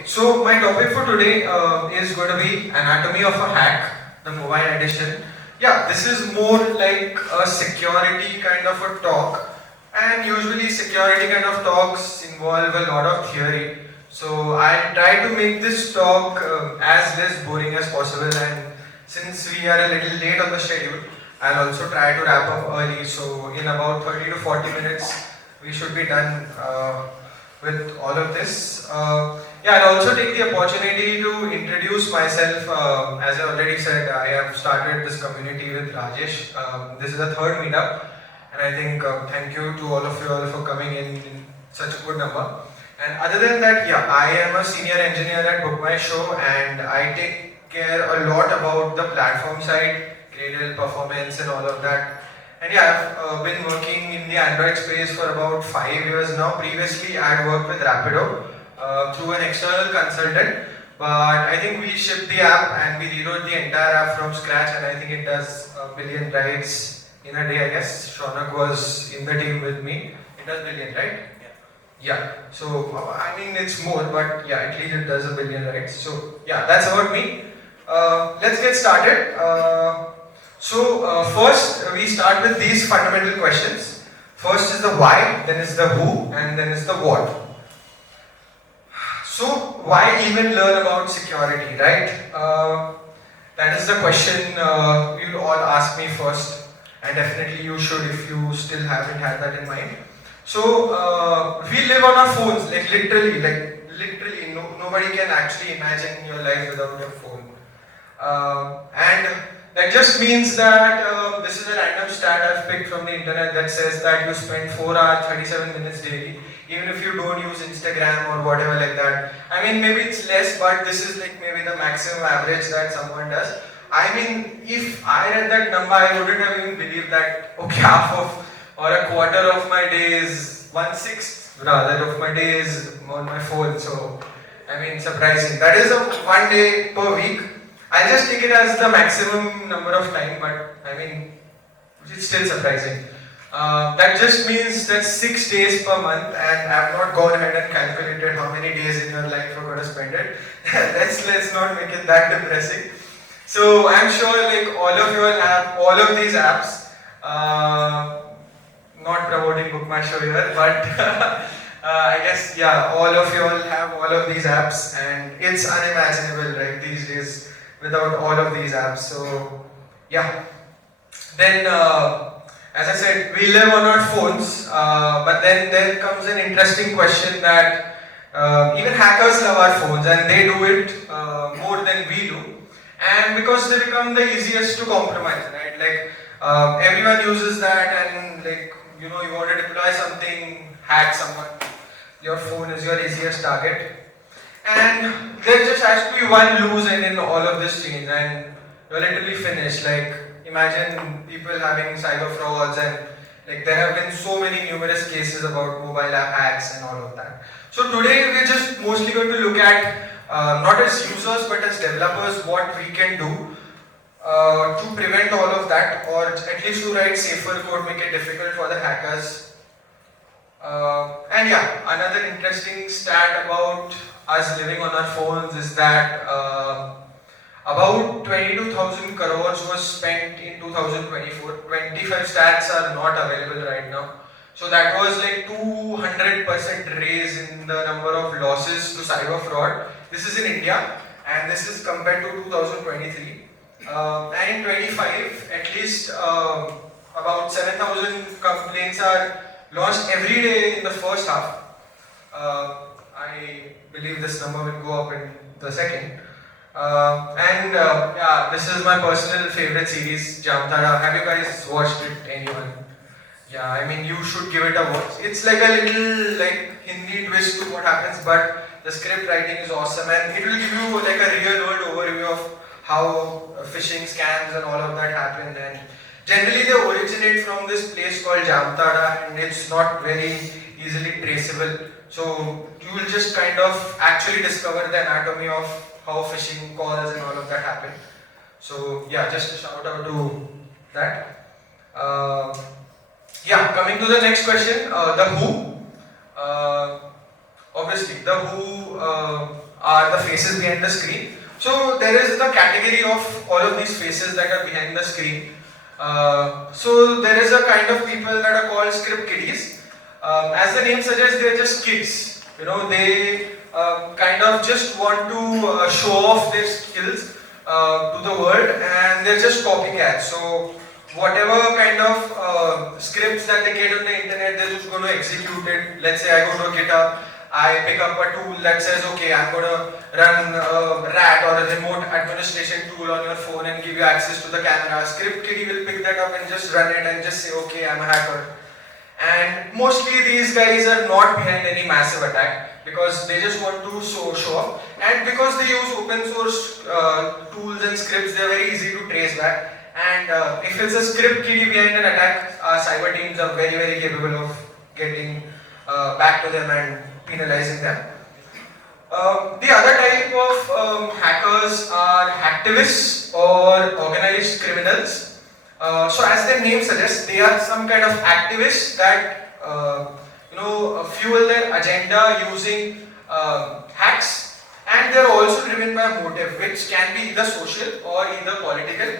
Okay, so my topic for today is going to be anatomy of a hack, the mobile edition. Yeah, this is more like a security kind of a talk, and usually security kind of talks involve a lot of theory. So I'll try to make this talk as less boring as possible, and since we are a little late on the schedule, I'll also try to wrap up early. So in about 30 to 40 minutes, we should be done with all of this. Yeah, I'll also take the opportunity to introduce myself. As I already said, I have started this community with Rajesh. This is the third meetup, and I think thank you to all of you all for coming in such a good number. And other than that, yeah, I am a senior engineer at Book My Show, and I take care a lot about the platform side, Gradle, performance, and all of that. And yeah, I've been working in the Android space for about 5 years now. Previously, I had worked with Rapido through an external consultant, but I think we shipped the app and we rewrote the entire app from scratch, and I think it does a billion writes in a day, I guess. Shaunak was in the team with me. It does billion, right? Yeah. So, I mean, it's more, but yeah, at least it does a billion writes. So, yeah, that's about me. Let's get started. First we start with these fundamental questions. First is the why, then is the who, and then is the what. So, why even learn about security, right? That is the question you'll all ask me first, and definitely you should if you still haven't had that in mind. So, we live on our phones, literally, nobody can actually imagine your life without your phone. And that just means that this is a random stat I've picked from the internet that says that you spend 4 hours 37 minutes daily, even if you don't use Instagram or whatever like that. I mean, maybe it's less, but this is like maybe the maximum average that someone does. I mean, if I read that number, I wouldn't have even believed that, okay, half of or a quarter of my day is 1/6 rather of my day is on my phone. So, I mean, surprising. That is a 1 day per week. I'll just take it as the maximum number of time, but I mean, it's still surprising. That just means that 6 days per month, and I've not gone ahead and calculated how many days in your life you're going to spend it. let's not make it that depressing. So I'm sure like all of you will have all of these apps. Not promoting Book My Show here, but I guess yeah, all of you all have all of these apps, and it's unimaginable right these days without all of these apps. So yeah, then as I said, we live on our phones, but then there comes an interesting question that even hackers love our phones, and they do it more than we do, and because they become the easiest to compromise, right? Like everyone uses that, and like you want to deploy something, hack someone, your phone is your easiest target. And there just has to be one loose end in all of this change, and you're literally finished. Like, imagine people having cyber frauds, and like there have been so many numerous cases about mobile app hacks and all of that. So today we're just mostly going to look at not as users but as developers what we can do to prevent all of that, or at least to write safer code, make it difficult for the hackers. And yeah, another interesting stat about us living on our phones is that about 22,000 crores was spent in 2024. 25 stats are not available right now. So that was like 200% raise in the number of losses to cyber fraud. This is in India, and this is compared to 2023. And in 25, at least about 7,000 complaints are launched every day in the first half. I believe this number will go up in the second. Yeah, this is my personal favorite series, Jamtara. Have you guys watched it? Anyone? Yeah, I mean, you should give it a watch. It's like a little like Hindi twist to what happens, but the script writing is awesome, and it will give you like a real world overview of how phishing scams and all of that happen. And generally, they originate from this place called Jamtara, and it's not very easily traceable. So you will just kind of actually discover the anatomy of how phishing calls and all of that happen. So yeah, just a shout out to that. Yeah, coming to the next question, the who. Obviously, the who are the faces behind the screen. So there is the category of all of these faces that are behind the screen. So there is a kind of people that are called script kiddies. As the name suggests, they are just kids. They kind of just want to show off their skills to the world, and they're just copycats. So whatever kind of scripts that they get on the internet, they're just going to execute it. Let's say I go to a GitHub, I pick up a tool that says, okay, I'm going to run a RAT or a remote administration tool on your phone and give you access to the camera. Script kiddie will pick that up and just run it and just say, okay, I'm a hacker. And mostly these guys are not behind any massive attack because they just want to show off. And because they use open source tools and scripts, they're very easy to trace back. And if it's a script kiddie behind an attack, our cyber teams are very, very capable of getting back to them and penalizing them. The other type of hackers are activists or organized criminals. So as their name suggests, they are some kind of activists that fuel their agenda using hacks, and they are also driven by a motive which can be either social or either political.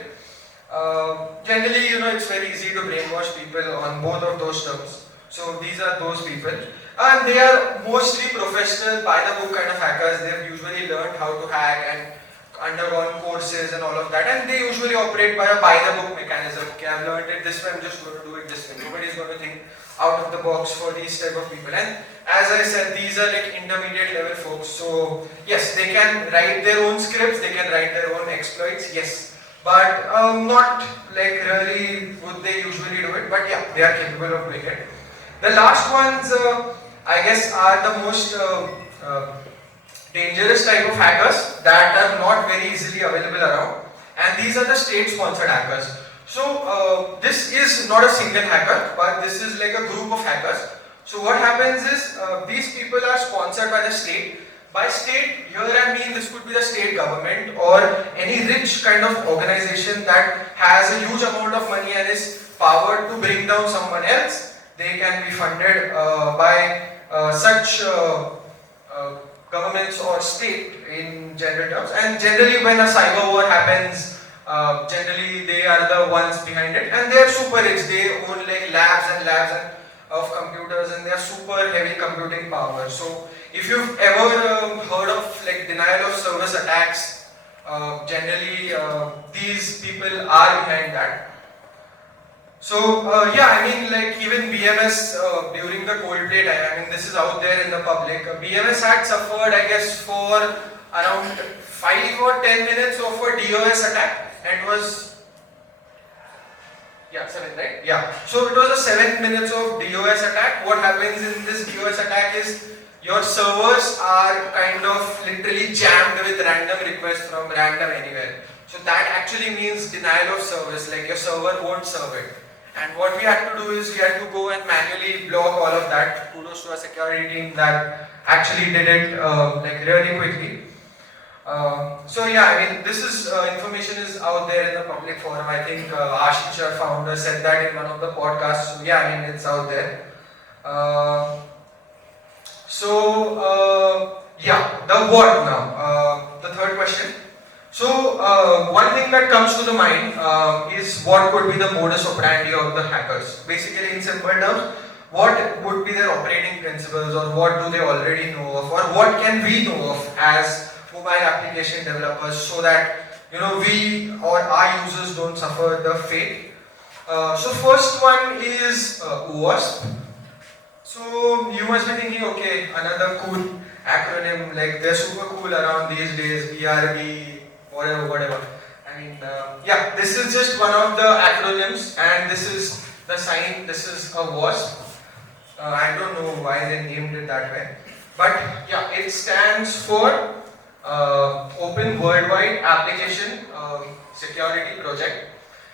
Generally, it's very easy to brainwash people on both of those terms. So these are those people. And they are mostly professional, by-the-book kind of hackers. They've usually learned how to hack and undergone courses and all of that. And they usually operate by a by-the-book mechanism. Okay, I've learned it this way, I'm just going to do it this way. Nobody's going to think out of the box for these type of people. And as I said, these are like intermediate level folks. So yes, they can write their own scripts, they can write their own exploits, yes. But not like really would they usually do it. But yeah, they are capable of doing it. The last ones, I guess, are the most dangerous type of hackers that are not very easily available around, and these are the state-sponsored hackers. So this is not a single hacker, but this is like a group of hackers. So what happens is these people are sponsored by the state. By state, here I mean this could be the state government or any rich kind of organization that has a huge amount of money and is powered to bring down someone else. They can be funded by such governments or state in general terms. And generally when a cyber war happens, generally they are the ones behind it, and they are super rich. They own like labs and labs of computers, and they are super heavy computing power. So if you've ever heard of like denial of service attacks, generally these people are behind that. So yeah, I mean like even BMS during the Coldplay time, I mean this is out there in the public. BMS had suffered, I guess, for around 5 or 10 minutes of a DOS attack, and was 7, right? Yeah. So it was a 7 minutes of DOS attack. What happens in this DOS attack is your servers are kind of literally jammed with random requests from random anywhere. So that actually means denial of service, like your server won't serve it. And what we had to do is we had to go and manually block all of that. Kudos to our security team that actually did it like really quickly. So yeah, I mean this is information is out there in the public forum. I think Ashish, our founder, said that in one of the podcasts. So yeah, I mean it's out there. Yeah, the what now? The third question. So one thing that comes to the mind is what could be the modus operandi of the hackers. Basically, in simple terms, what would be their operating principles, or what do they already know of, or what can we know of as mobile application developers, so that we or our users don't suffer the fate. So first one is OWASP. So you must be thinking, okay, another cool acronym, like they're super cool around these days, ERB, whatever. I mean, yeah, this is just one of the acronyms, and this is the sign, this is a WASP. I don't know why they named it that way, but yeah, it stands for Open Worldwide Application Security Project.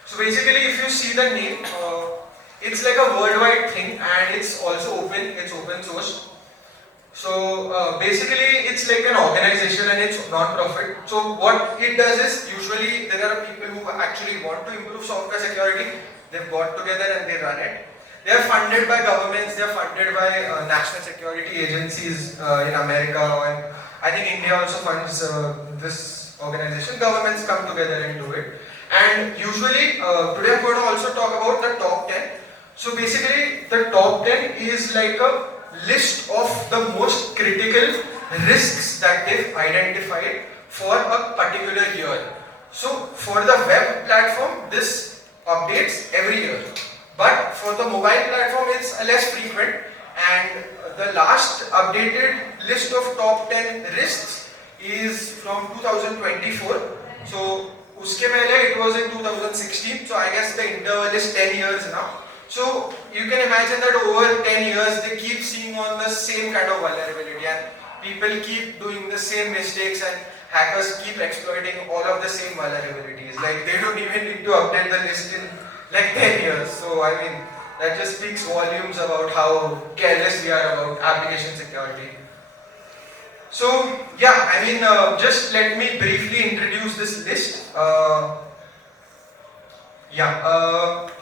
So basically, if you see the name, it's like a worldwide thing, and it's also open, it's open source. So basically it's like an organization, and it's non-profit. So what it does is, usually there are people who actually want to improve software security. They've got together and they run it. They are funded by governments, they are funded by national security agencies in America, and I think India also funds this organization. Governments come together and do it. And usually, today I'm going to also talk about the top 10. So basically, the top 10 is like a list of the most critical risks that they've identified for a particular year. So for the web platform, this updates every year. But for the mobile platform, it's less frequent. And the last updated list of top 10 risks is from 2024. So uske pehle it was in 2016. So I guess the interval is 10 years now. So you can imagine that over 10 years they keep seeing on the same kind of vulnerability, and people keep doing the same mistakes, and hackers keep exploiting all of the same vulnerabilities. Like they don't even need to update the list in like 10 years. So I mean, that just speaks volumes about how careless we are about application security. So yeah, I mean, just let me briefly introduce this list.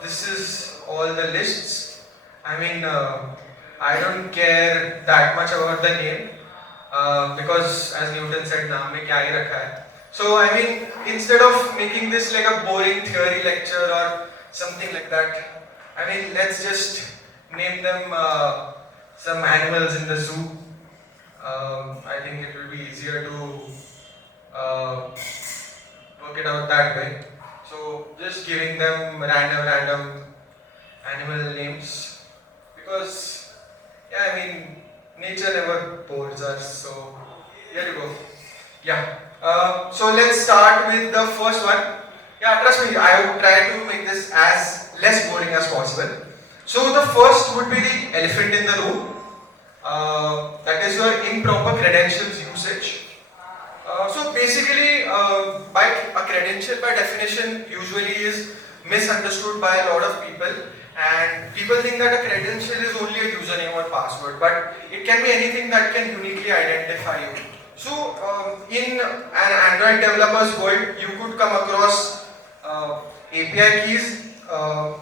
This is all the lists. I mean, I don't care that much about the name because, as Newton said, "नाम में क्या ही रखा है." So I mean, instead of making this like a boring theory lecture or something like that, I mean, let's just name them some animals in the zoo. I think it will be easier to work it out that way. So just giving them random animal names, because yeah, I mean, nature never bores us. So here you go. Yeah. So let's start with the first one. Yeah, trust me, I would try to make this as less boring as possible. So the first would be the elephant in the room. That is your improper credentials usage. So basically, by a credential by definition usually is misunderstood by a lot of people, and people think that a credential is only a username or password, but it can be anything that can uniquely identify you. So in an Android developer's world, you could come across API keys,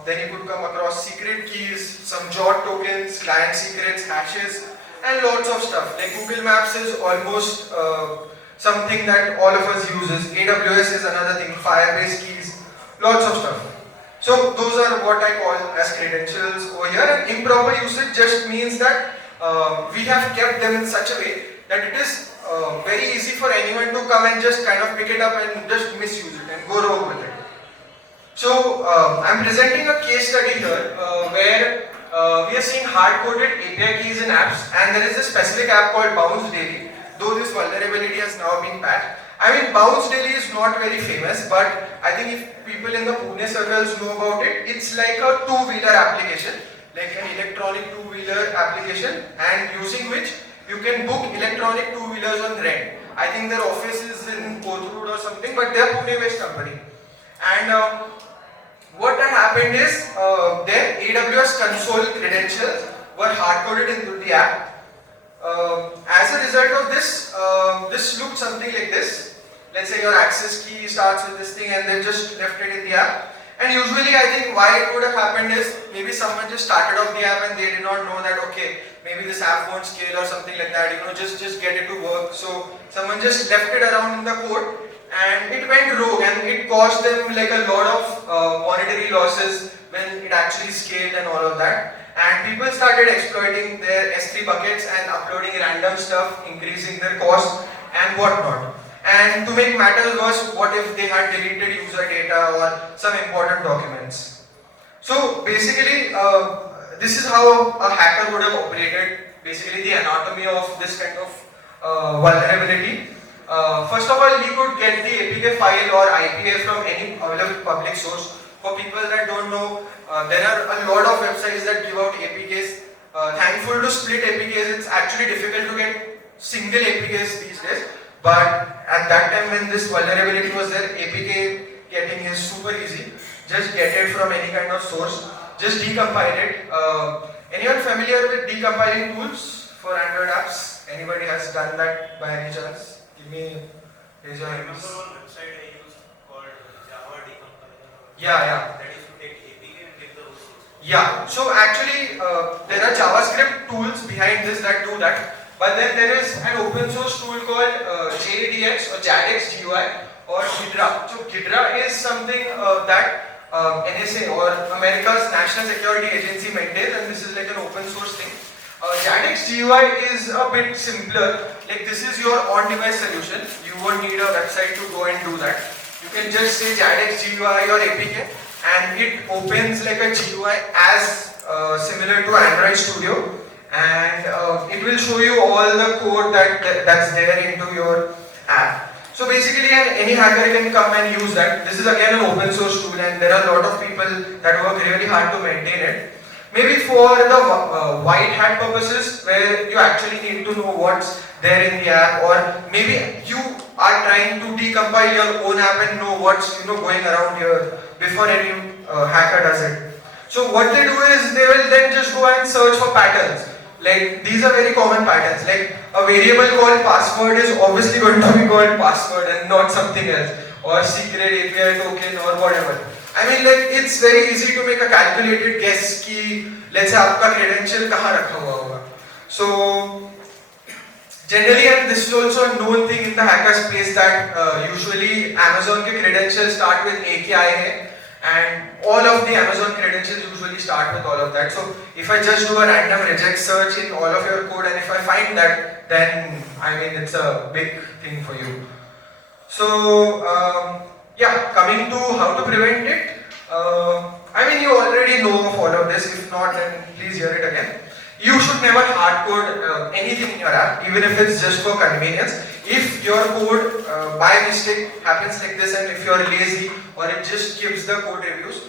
then you could come across secret keys, some JOT tokens, client secrets, hashes, and lots of stuff. Like Google Maps is almost something that all of us uses. AWS is another thing, Firebase keys, lots of stuff. So those are what I call as credentials over here, and improper usage just means that we have kept them in such a way that it is very easy for anyone to come and just kind of pick it up and just misuse it and go wrong with it. So I'm presenting a case study here where we are seeing hard-coded API keys in apps, and there is a specific app called Bounce Daily, though this vulnerability has now been patched. I mean, Bounce Daily is not very famous, but I think if people in the Pune circles know about it, it's like a two-wheeler application, like an electronic two-wheeler application, and using which you can book electronic two-wheelers on rent. I think their office is in Kothurud or something, but they're a Pune-based company. And what had happened is their AWS console credentials were hard-coded into the app. As a result of this, this looked something like this. Let's say your access key starts with this thing and they just left it in the app. And usually I think why it would have happened is maybe someone just started off the app and they did not know that, okay, maybe this app won't scale or something like that, just get it to work. So someone just left it around in the code and it went rogue, and it cost them like a lot of monetary losses when it actually scaled and all of that. And people started exploiting their S3 buckets and uploading random stuff, increasing their cost and whatnot. And to make matters worse, what if they had deleted user data or some important documents? So basically, this is how a hacker would have operated, basically the anatomy of this kind of vulnerability. First of all, he could get the APK file or IPA from any available public source. For people that don't know, there are a lot of websites that give out APKs. Thankful to split APKs, it's actually difficult to get single APKs these days. But at that time when this vulnerability was there, APK getting is super easy. Just get it from any kind of source. Just decompile it. Anyone familiar with decompiling tools for Android apps? Anybody has done that by any chance? Give me raise your hands. Number one website I use called Java Decompiler. Yeah. That is to take APK and give the source. Yeah. So actually, there are JavaScript tools behind this that do that. But then there is an open source tool called JDX or JADX GUI or Ghidra. So Ghidra is something that NSA or America's National Security Agency maintains, and this is like an open source thing. JADX GUI is a bit simpler. Like this is your on-device solution. You won't need a website to go and do that. You can just say JADX GUI or APK, and it opens like a GUI as similar to Android Studio, and it will show you all the code that's there into your app. So basically any hacker can come and use that. This is again an open source tool, and there are a lot of people that work really hard to maintain it. Maybe for the white hat purposes, where you actually need to know what's there in the app, or maybe you are trying to decompile your own app and know what's going around here before any hacker does it. So what they do is they will then just go and search for patterns. Like these are very common patterns. Like a variable called password is obviously going to be called password and not something else, or secret API token or whatever. I mean, like it's very easy to make a calculated guess कि let's say आपका credential कहाँ रखा हुआ होगा. So generally, and this is also a known thing in the hacker space, that usually Amazon के credentials start with AKI है, and all of the Amazon credentials usually start with all of that. So if I just do a random reject search in all of your code, and if I find that, then I mean it's a big thing for you. So yeah, coming to how to prevent it. I mean, you already know of all of this. If not, then please hear it again. You should never hard code anything in your app, even if it's just for convenience. If your code by mistake happens like this, and if you're lazy or it just gives the code reviews,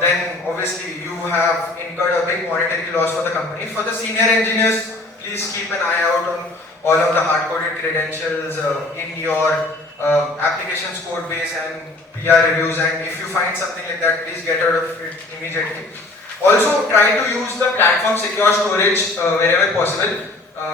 then obviously you have incurred a big monetary loss for the company. For the senior engineers, please keep an eye out on all of the hard-coded credentials in your application's code base and PR reviews, and if you find something like that, please get out of it immediately. Also, try to use the platform secure storage wherever possible.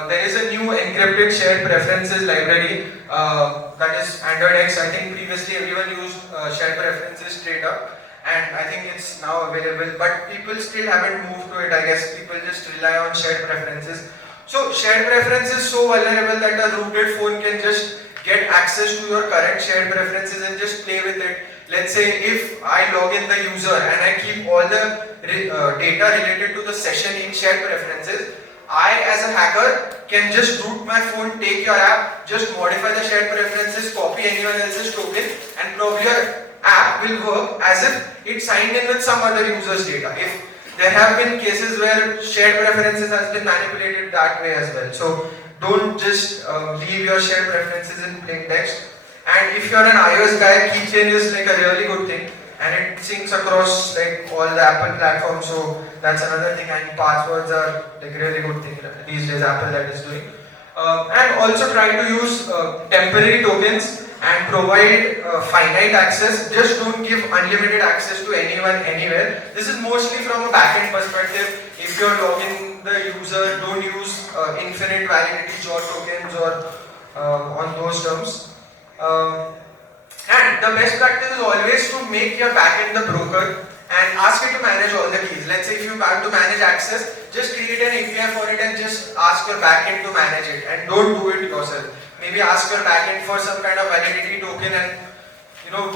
There is a new encrypted shared preferences library that is Android X. I think previously everyone used shared preferences straight up, and I think it's now available, but people still haven't moved to it. I guess people just rely on shared preferences. So shared preference is so vulnerable that a rooted phone can just get access to your current shared preferences and just play with it. Let's say if I log in the user and I keep all the data related to the session in shared preferences, I as a hacker can just root my phone, take your app, just modify the shared preferences, copy anyone else's token, and probably your app will work as if it signed in with some other user's data. If there have been cases where shared preferences has been manipulated that way as well. So don't just leave your shared preferences in plain text. And if you're an iOS guy, keychain is like a really good thing, and it syncs across like all the Apple platforms. So that's another thing. And passwords are like really good thing these days Apple that is doing. And also try to use temporary tokens and provide finite access. Just don't give unlimited access to anyone anywhere. This is mostly from a backend perspective. If you're logging the user, don't use infinite validity JOT tokens or on those terms. And the best practice is always to make your backend the broker and ask it to manage all the keys. Let's say if you want to manage access, just create an API for it and just ask your backend to manage it, and don't do it yourself. Maybe ask your backend for some kind of validity token, and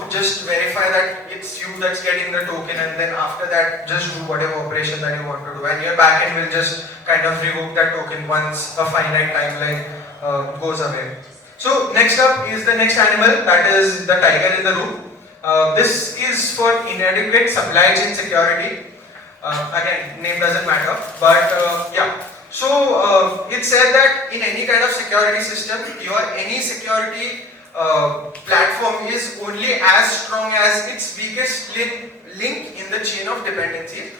just verify that it's you that's getting the token, and then after that just do whatever operation that you want to do, and your backend will just kind of revoke that token once a finite timeline goes away. So next up is the next animal, that is the tiger in the room. This is for inadequate supply chain security. Again, name doesn't matter, but yeah. So it said that in any kind of security system, any security platform is only as strong as its weakest link in the chain of dependencies.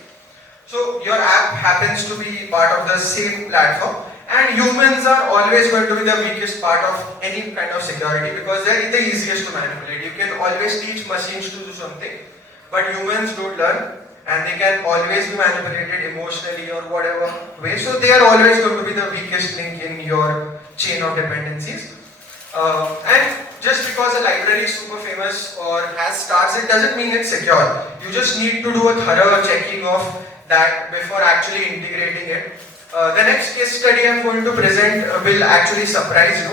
So your app happens to be part of the same platform, and humans are always going to be the weakest part of any kind of security because they're the easiest to manipulate. You can always teach machines to do something, but humans don't learn, and they can always be manipulated emotionally or whatever way. So they are always going to be the weakest link in your chain of dependencies. And just because a library is super famous or has stars, it doesn't mean it's secure. You just need to do a thorough checking of that before actually integrating it. The next case study I'm going to present will actually surprise you.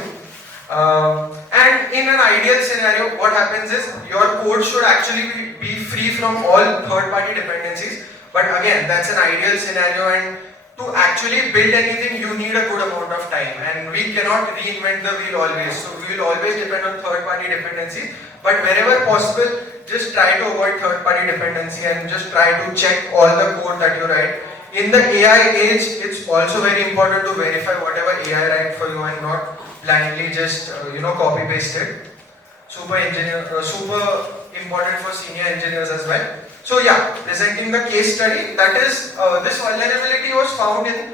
And in an ideal scenario, what happens is your code should actually be free from all third-party dependencies. But again, that's an ideal scenario, and to actually build anything, you need a good amount of time. And we cannot reinvent the wheel always. So we will always depend on third-party dependencies. But wherever possible, just try to avoid third-party dependency and just try to check all the code that you write. In the AI age, it's also very important to verify whatever AI write for you and not blindly just copy paste it. Super important for senior engineers as well. So yeah, presenting the case study, that is this vulnerability was found in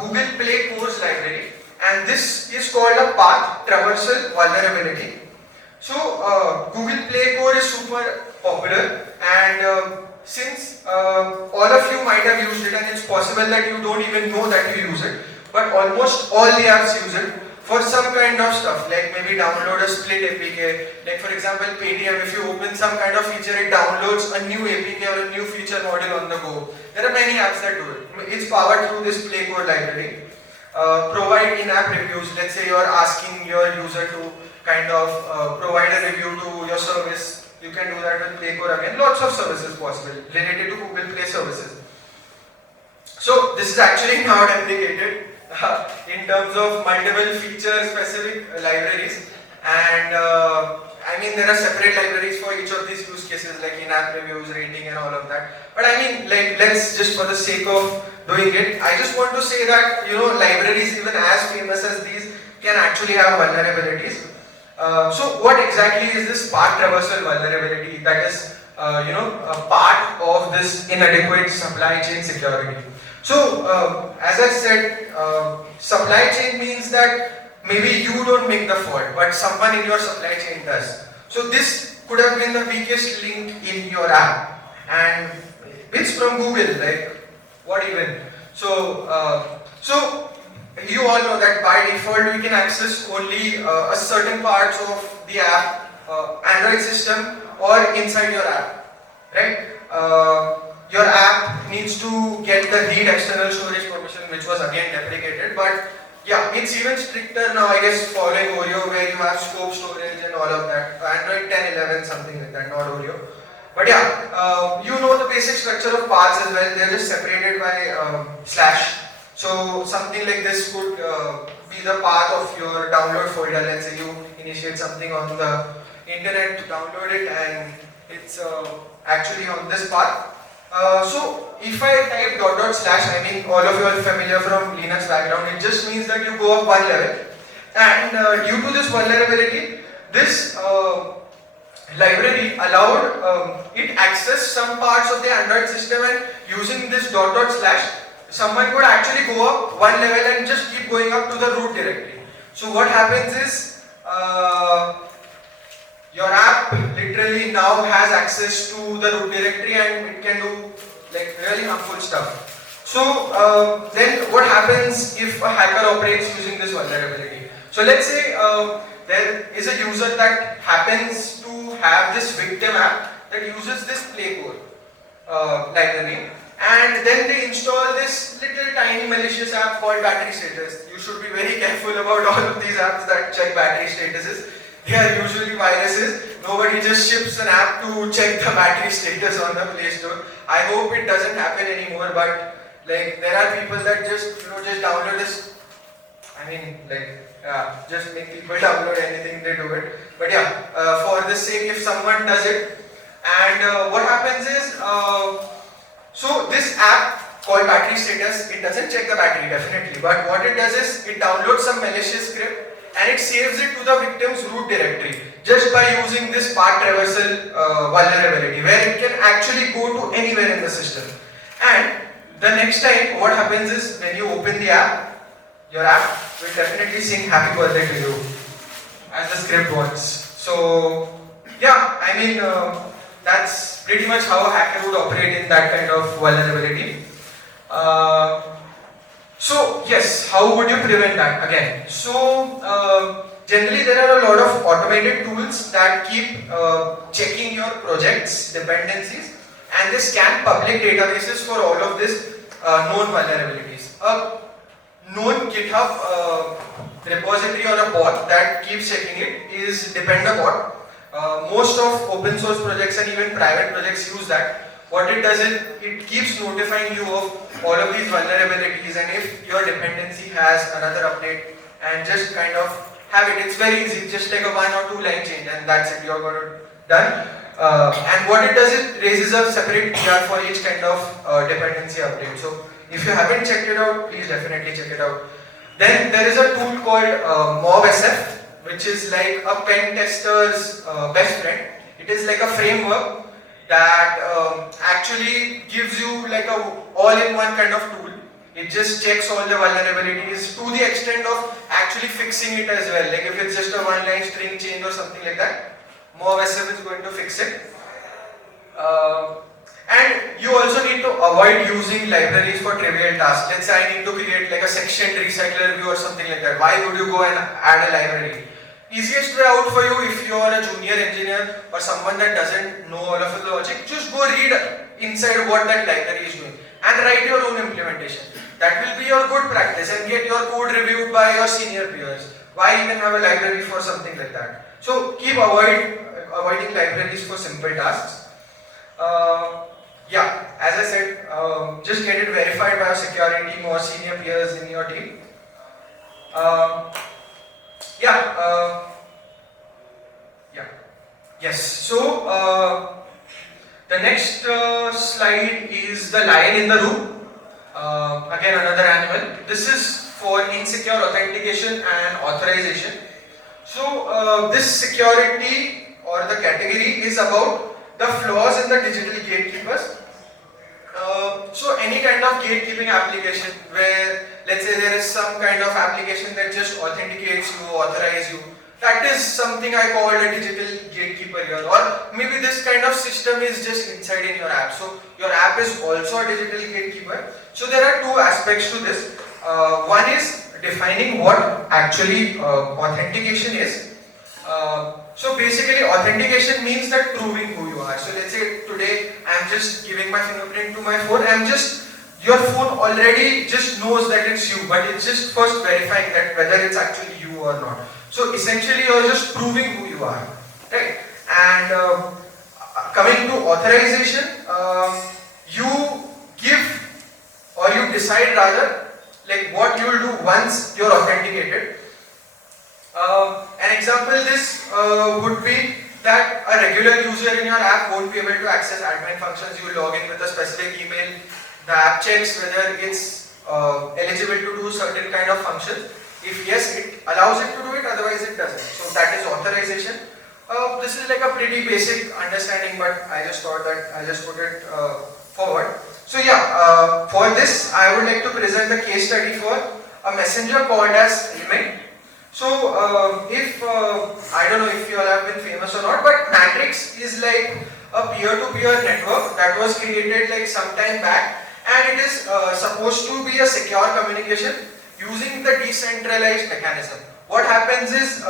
Google Play Course library, and this is called a path traversal vulnerability. So Google Play Core is super popular, and since all of you might have used it, and it's possible that you don't even know that you use it, but almost all the apps use it for some kind of stuff, like maybe download a split APK, like for example Paytm, if you open some kind of feature, it downloads a new APK or a new feature module on the go. There are many apps that do it. It's powered through this Play Core library. Provide in-app reviews, let's say you're asking your user to kind of provide a review to your service, you can do that with Play Core again. Lots of services possible related to Google Play services. So this is actually now deprecated in terms of multiple feature specific libraries, and I mean there are separate libraries for each of these use cases like in-app reviews, rating and all of that. But I mean, like, let's just for the sake of doing it, I just want to say that libraries even as famous as these can actually have vulnerabilities. So what exactly is this path traversal vulnerability that is a part of this inadequate supply chain security? So as I said, supply chain means that maybe you don't make the fault, but someone in your supply chain does. So this could have been the weakest link in your app, and it's from Google, like what even? So you all know that by default we can access only a certain parts of the app, Android system or inside your app, right? Your app needs to get the read external storage permission, which was again deprecated, but yeah, it's even stricter now, I guess, following Oreo, where you have scope storage and all of that. Android 10, 11, something like that, not Oreo. But yeah, you know the basic structure of paths as well. They're just separated by slash. So something like this could be the path of your download folder. Let's say you initiate something on the internet to download it, and it's actually on this path. So if I type dot dot slash, I mean all of you are familiar from Linux background, it just means that you go up one level, and due to this vulnerability, this library allowed it access some parts of the Android system, and using this dot dot slash, someone could actually go up one level and just keep going up to the root directory. So what happens is your app literally now has access to the root directory, and it can do like really harmful stuff. So then what happens if a hacker operates using this vulnerability? So let's say there is a user that happens to have this victim app that uses this Play Core library, and then they install this little tiny malicious app called battery status. You should be very careful about all of these apps that check battery statuses. They are usually viruses. Nobody just ships an app to check the battery status on the Play Store. I hope it doesn't happen anymore, but like there are people that just just download this. I mean, like just make people download anything, they do it. But yeah, for the sake, if someone does it, and what happens is, so this app called battery status, it doesn't check the battery definitely, but what it does is it downloads some malicious script and it saves it to the victim's root directory just by using this path traversal vulnerability, where it can actually go to anywhere in the system. And the next time what happens is, when you open the app, your app will definitely sing happy birthday to you as the script wants. So yeah, I mean that's pretty much how a hacker would operate in that kind of vulnerability. So yes, how would you prevent that again? So generally there are a lot of automated tools that keep checking your project's dependencies, and they scan public databases for all of these known vulnerabilities. A known GitHub repository or a bot that keeps checking it is Dependabot. Most of open source projects and even private projects use that. What it does is it keeps notifying you of all of these vulnerabilities, and if your dependency has another update, and just kind of have it. It's very easy, just like a 1 or 2 line change and that's it, you're gonna done. And what it does is raises a separate PR for each kind of dependency update. So if you haven't checked it out, please definitely check it out. Then there is a tool called MobSF, which is like a pen tester's best friend. It is like a framework that actually gives you like a all-in-one kind of tool. It just checks all the vulnerabilities to the extent of actually fixing it as well. Like if it's just a one-line string change or something like that, MobSF is going to fix it. And you also need to avoid using libraries for trivial tasks. Let's say I need to create like a section recycler view or something like that. Why would you go and add a library? Easiest way out for you if you are a junior engineer or someone that doesn't know all of the logic, just go read inside what that library is doing and write your own implementation. That will be your good practice and get your code reviewed by your senior peers. Why even have a library for something like that? So keep avoiding libraries for simple tasks. Yeah, as I said, just get it verified by your security team or senior peers in your team. Yes. So the next slide is the lion in the room. Again, another animal. This is for insecure authentication and authorization. So this security or the category is about the flaws in the digital gatekeepers. So any kind of gatekeeping application where, let's say, there is some kind of application that just authenticates you, authorizes you, that is something I call a digital gatekeeper here. Or maybe this kind of system is just inside in your app. So your app is also a digital gatekeeper. So there are two aspects to this. One is defining what actually authentication is. So basically authentication means that proving who you are. So let's say today I'm just giving my fingerprint to my phone. Your phone already just knows that it's you, but it's just first verifying that whether it's actually you or not. So essentially you're just proving who you are, right? And coming to authorization, you give or you decide rather like what you will do once you're authenticated. An example this would be that a regular user in your app won't be able to access admin functions. You will log in with a specific email. The app checks whether it's eligible to do certain kind of functions. If yes, it allows it to do it, otherwise it doesn't. So that is authorization. This is like a pretty basic understanding, but I just thought that I'll just put it forward. So yeah, for this I would like to present the case study for a messenger called as Remit. So I don't know if you all have been famous or not, but Matrix is like a peer-to-peer network that was created like some time back, and it is supposed to be a secure communication using the decentralized mechanism. What happens is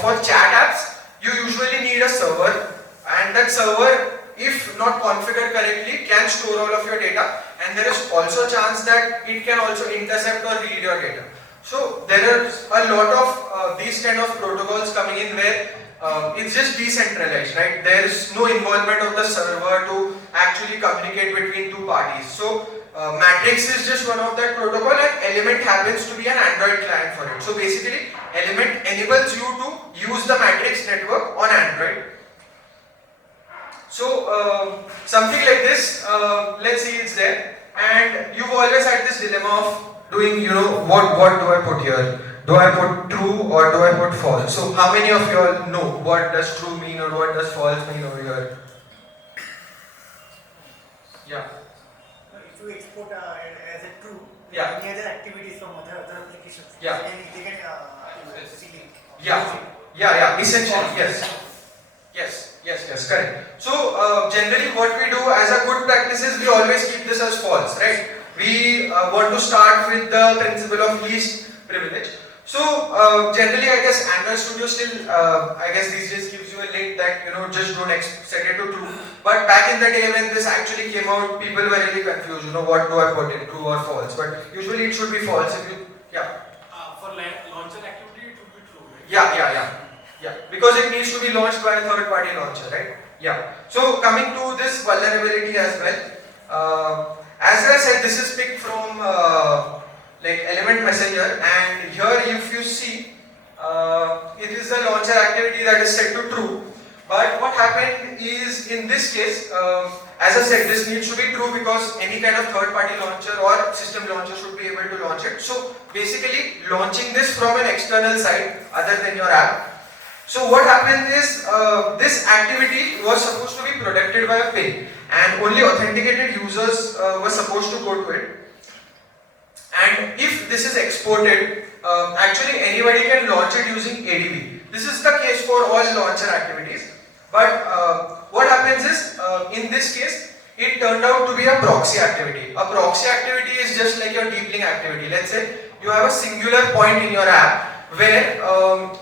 for chat apps, you usually need a server, and that server, if not configured correctly, can store all of your data, and there is also a chance that it can also intercept or read your data. So there is a lot of these kind of protocols coming in where it's just decentralized, right? There is no involvement of the server to actually communicate between two parties. So Matrix is just one of that protocol, and Element happens to be an Android client for it. So basically, Element enables you to use the Matrix network on Android. So something like this, let's see, it's there, and you've always had this dilemma of doing, what do I put here? Do I put true or do I put false? So how many of you all know what does true mean or what does false mean over here? Yeah. If you export as a true, Yeah. any other activities from other applications, Yeah. they can see it. Yeah, essentially, yes, correct. So generally what we do as a good practice is we always keep this as false, right? We want to start with the principle of least privilege. So generally I guess Android Studio still, I guess these days gives you a link that, just don't set it to true. But back in the day when this actually came out, people were really confused, what do I put in, true or false? But usually it should be false. If you Yeah. For launcher activity, it would be true, right? Yeah. Because it needs to be launched by a third party launcher, right? Yeah. So coming to this vulnerability as well. As I said, this is picked from like Element Messenger, and here if you see, it is the launcher activity that is set to true. But what happened is in this case, as I said, this needs to be true because any kind of third party launcher or system launcher should be able to launch it. So basically launching this from an external site other than your app. So what happened is this activity was supposed to be protected by a PIN, and only authenticated users were supposed to go to it. And if this is exported, actually anybody can launch it using ADB. This is the case for all launcher activities. But what happens is, in this case, it turned out to be a proxy activity. A proxy activity is just like your deep link activity. Let's say you have a singular point in your app where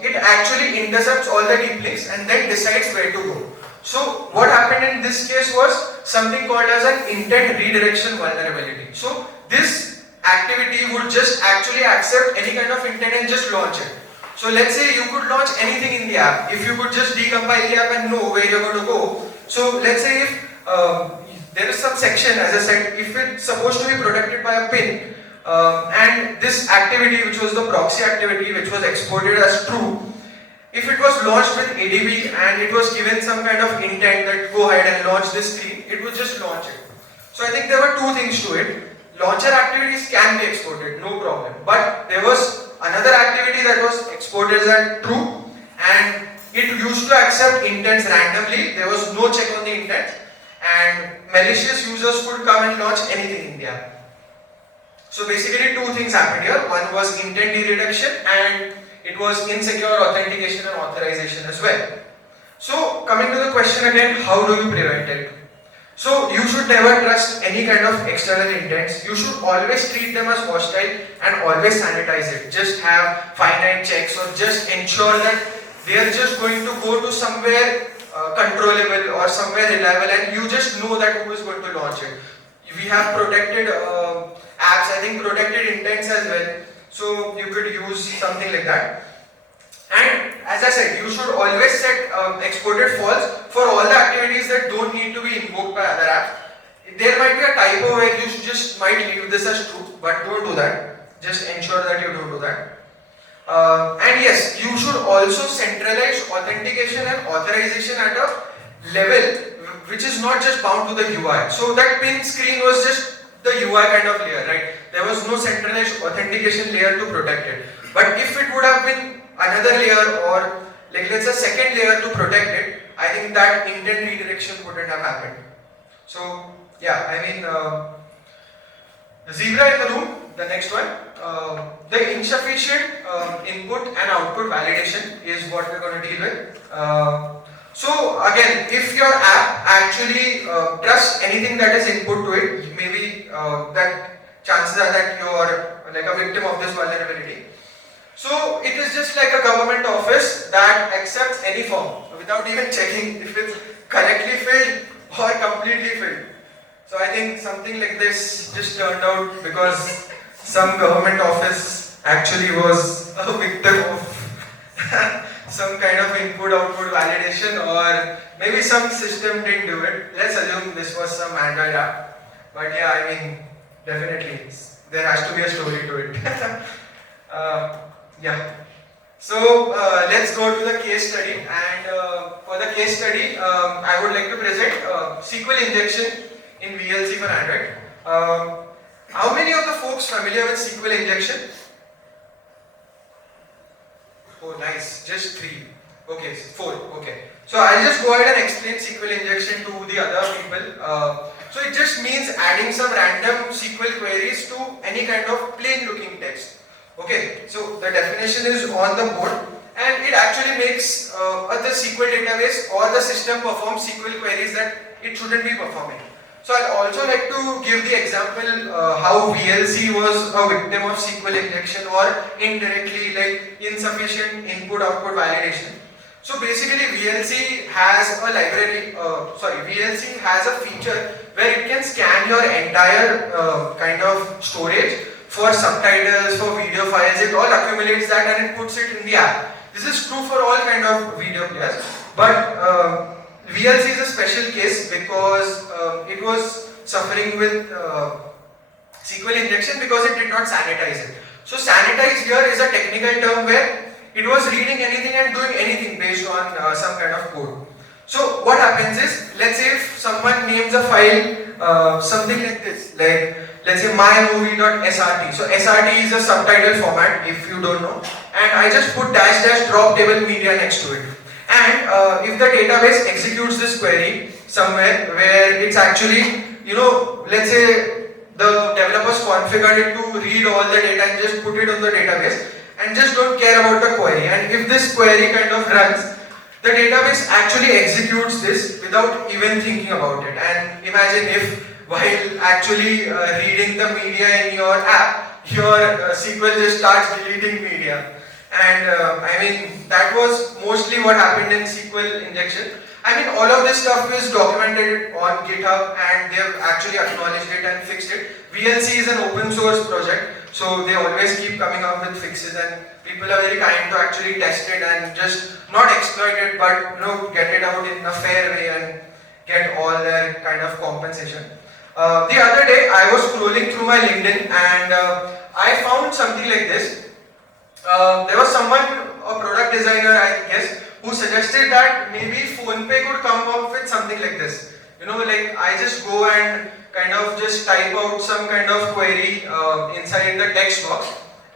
it actually intercepts all the deep links and then decides where to go. So what happened in this case was something called as an intent redirection vulnerability. So this activity would just actually accept any kind of intent and just launch it. So let's say you could launch anything in the app. If you could just decompile the app and know where you're going to go. So let's say if there is some section, as I said, if it's supposed to be protected by a PIN, and this activity, which was the proxy activity, which was exported as true, if it was launched with ADB and it was given some kind of intent that go ahead and launch this screen, it would just launch it. So I think there were two things to it. Launcher activities can be exported, no problem. But there was another activity that was exported as true, and it used to accept intents randomly. There was no check on the intent, and malicious users could come and launch anything in the app. So basically two things happened here. One was intent redirection, and it was insecure authentication and authorization as well. So coming to the question again, how do you prevent it? So you should never trust any kind of external intents. You should always treat them as hostile and always sanitize it. Just have finite checks, or just ensure that they are just going to go to somewhere controllable or somewhere reliable, and you just know that who is going to launch it. We have protected apps, I think protected intents as well. So you could use something like that. And as I said, you should always set exported false for all the activities that don't need to be invoked by other apps. There might be a typo where you just might leave this as true, but don't do that. Just ensure that you don't do that. And yes, you should also centralize authentication and authorization at a level which is not just bound to the UI. So that PIN screen was just the UI kind of layer, right? There was no centralized authentication layer to protect it. But if it would have been another layer, or like let's say second layer to protect it, I think that intent redirection wouldn't have happened. So yeah, I mean, zebra in the room, the next one. The insufficient input and output validation is what we're going to deal with. So again, if your app actually trusts anything that is input to it, maybe that chances are that you are like a victim of this vulnerability. So it is just like a government office that accepts any form without even checking if it's correctly filled or completely filled. So I think something like this just turned out because some government office actually was a victim of some kind of input-output validation, or maybe some system didn't do it. Let's assume this was some Android app. But yeah, I mean, definitely, there has to be a story to it. Yeah. So let's go to the case study, and for the case study, I would like to present SQL injection in VLC for Android. How many of the folks familiar with SQL injection? Oh, nice. Just 3. Okay, 4. Okay. So I'll just go ahead and explain SQL injection to the other people. So it just means adding some random SQL queries to any kind of plain looking text. Okay. So the definition is on the board, and it actually makes the SQL database or the system perform SQL queries that it shouldn't be performing. So I'd also like to give the example how VLC was a victim of SQL injection, or indirectly like insufficient input-output validation. So basically VLC has a library, VLC has a feature where it can scan your entire kind of storage for subtitles, for video files, it all accumulates that and it puts it in the app. This is true for all kind of video players, but VLC is a special case because it was suffering with SQL injection because it did not sanitize it. So sanitize here is a technical term where it was reading anything and doing anything based on some kind of code. So what happens is, let's say if someone names a file something like this, like let's say mymovie.srt. So srt is a subtitle format if you don't know, and I just put dash dash drop table media next to it. And if the database executes this query somewhere where it's actually, let's say the developers configured it to read all the data and just put it on the database and just don't care about the query. And if this query kind of runs, the database actually executes this without even thinking about it. And imagine if while actually reading the media in your app, your SQL just starts deleting media. And I mean, that was mostly what happened in SQL injection. I mean, all of this stuff is documented on GitHub and they have actually acknowledged it and fixed it. VLC is an open source project, so they always keep coming up with fixes, and people are very kind to actually test it and just not exploit it, but get it out in a fair way and get all their kind of compensation. The other day, I was scrolling through my LinkedIn and I found something like this. There was someone, a product designer, I guess, who suggested that maybe PhonePe could come up with something like this. Like I just go and kind of just type out some kind of query inside the text box,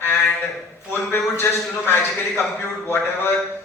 and PhonePe would just magically compute whatever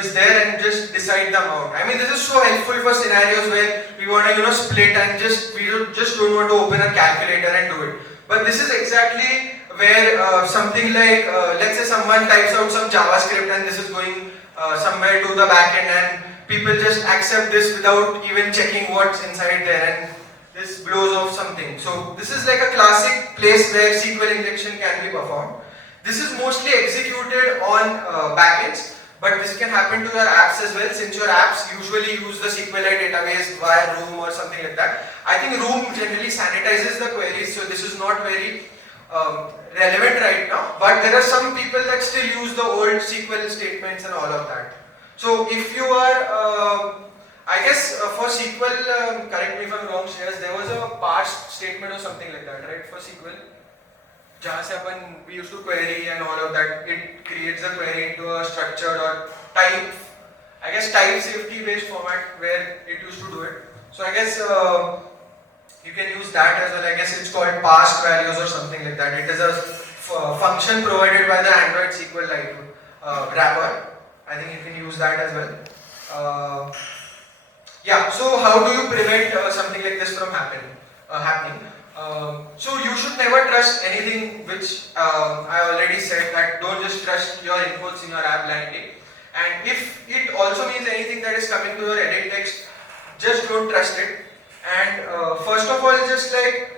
is there and just decide the amount. I mean, this is so helpful for scenarios where we want to split and we just don't want to open a calculator and do it. But this is exactly where something like let's say someone types out some JavaScript and this is going somewhere to the backend, and people just accept this without even checking what's inside there, and this blows off something. So this is like a classic place where SQL injection can be performed. This is mostly executed on backends, but this can happen to your apps as well, since your apps usually use the SQLite database via Room or something like that. I think Room generally sanitizes the queries, so this is not very relevant right now, but there are some people that still use the old SQL statements and all of that. So if you are, I guess for SQL, correct me if I'm wrong, Shreyas, there was a parse statement or something like that, right, for SQL? जहाँ से अपन we used to query and all of that, it creates a query into a structured or type, I guess type safety based format where it used to do it. So I guess you can use that as well. I guess it's called parsed values or something like that. It is a function provided by the Android SQLite wrapper. I think you can use that as well. Yeah, so how do you prevent something like this from happening? So you should never trust anything which I already said, that don't just trust your inputs in your app blindly. And if it also means anything that is coming to your edit text, just don't trust it. And first of all, just like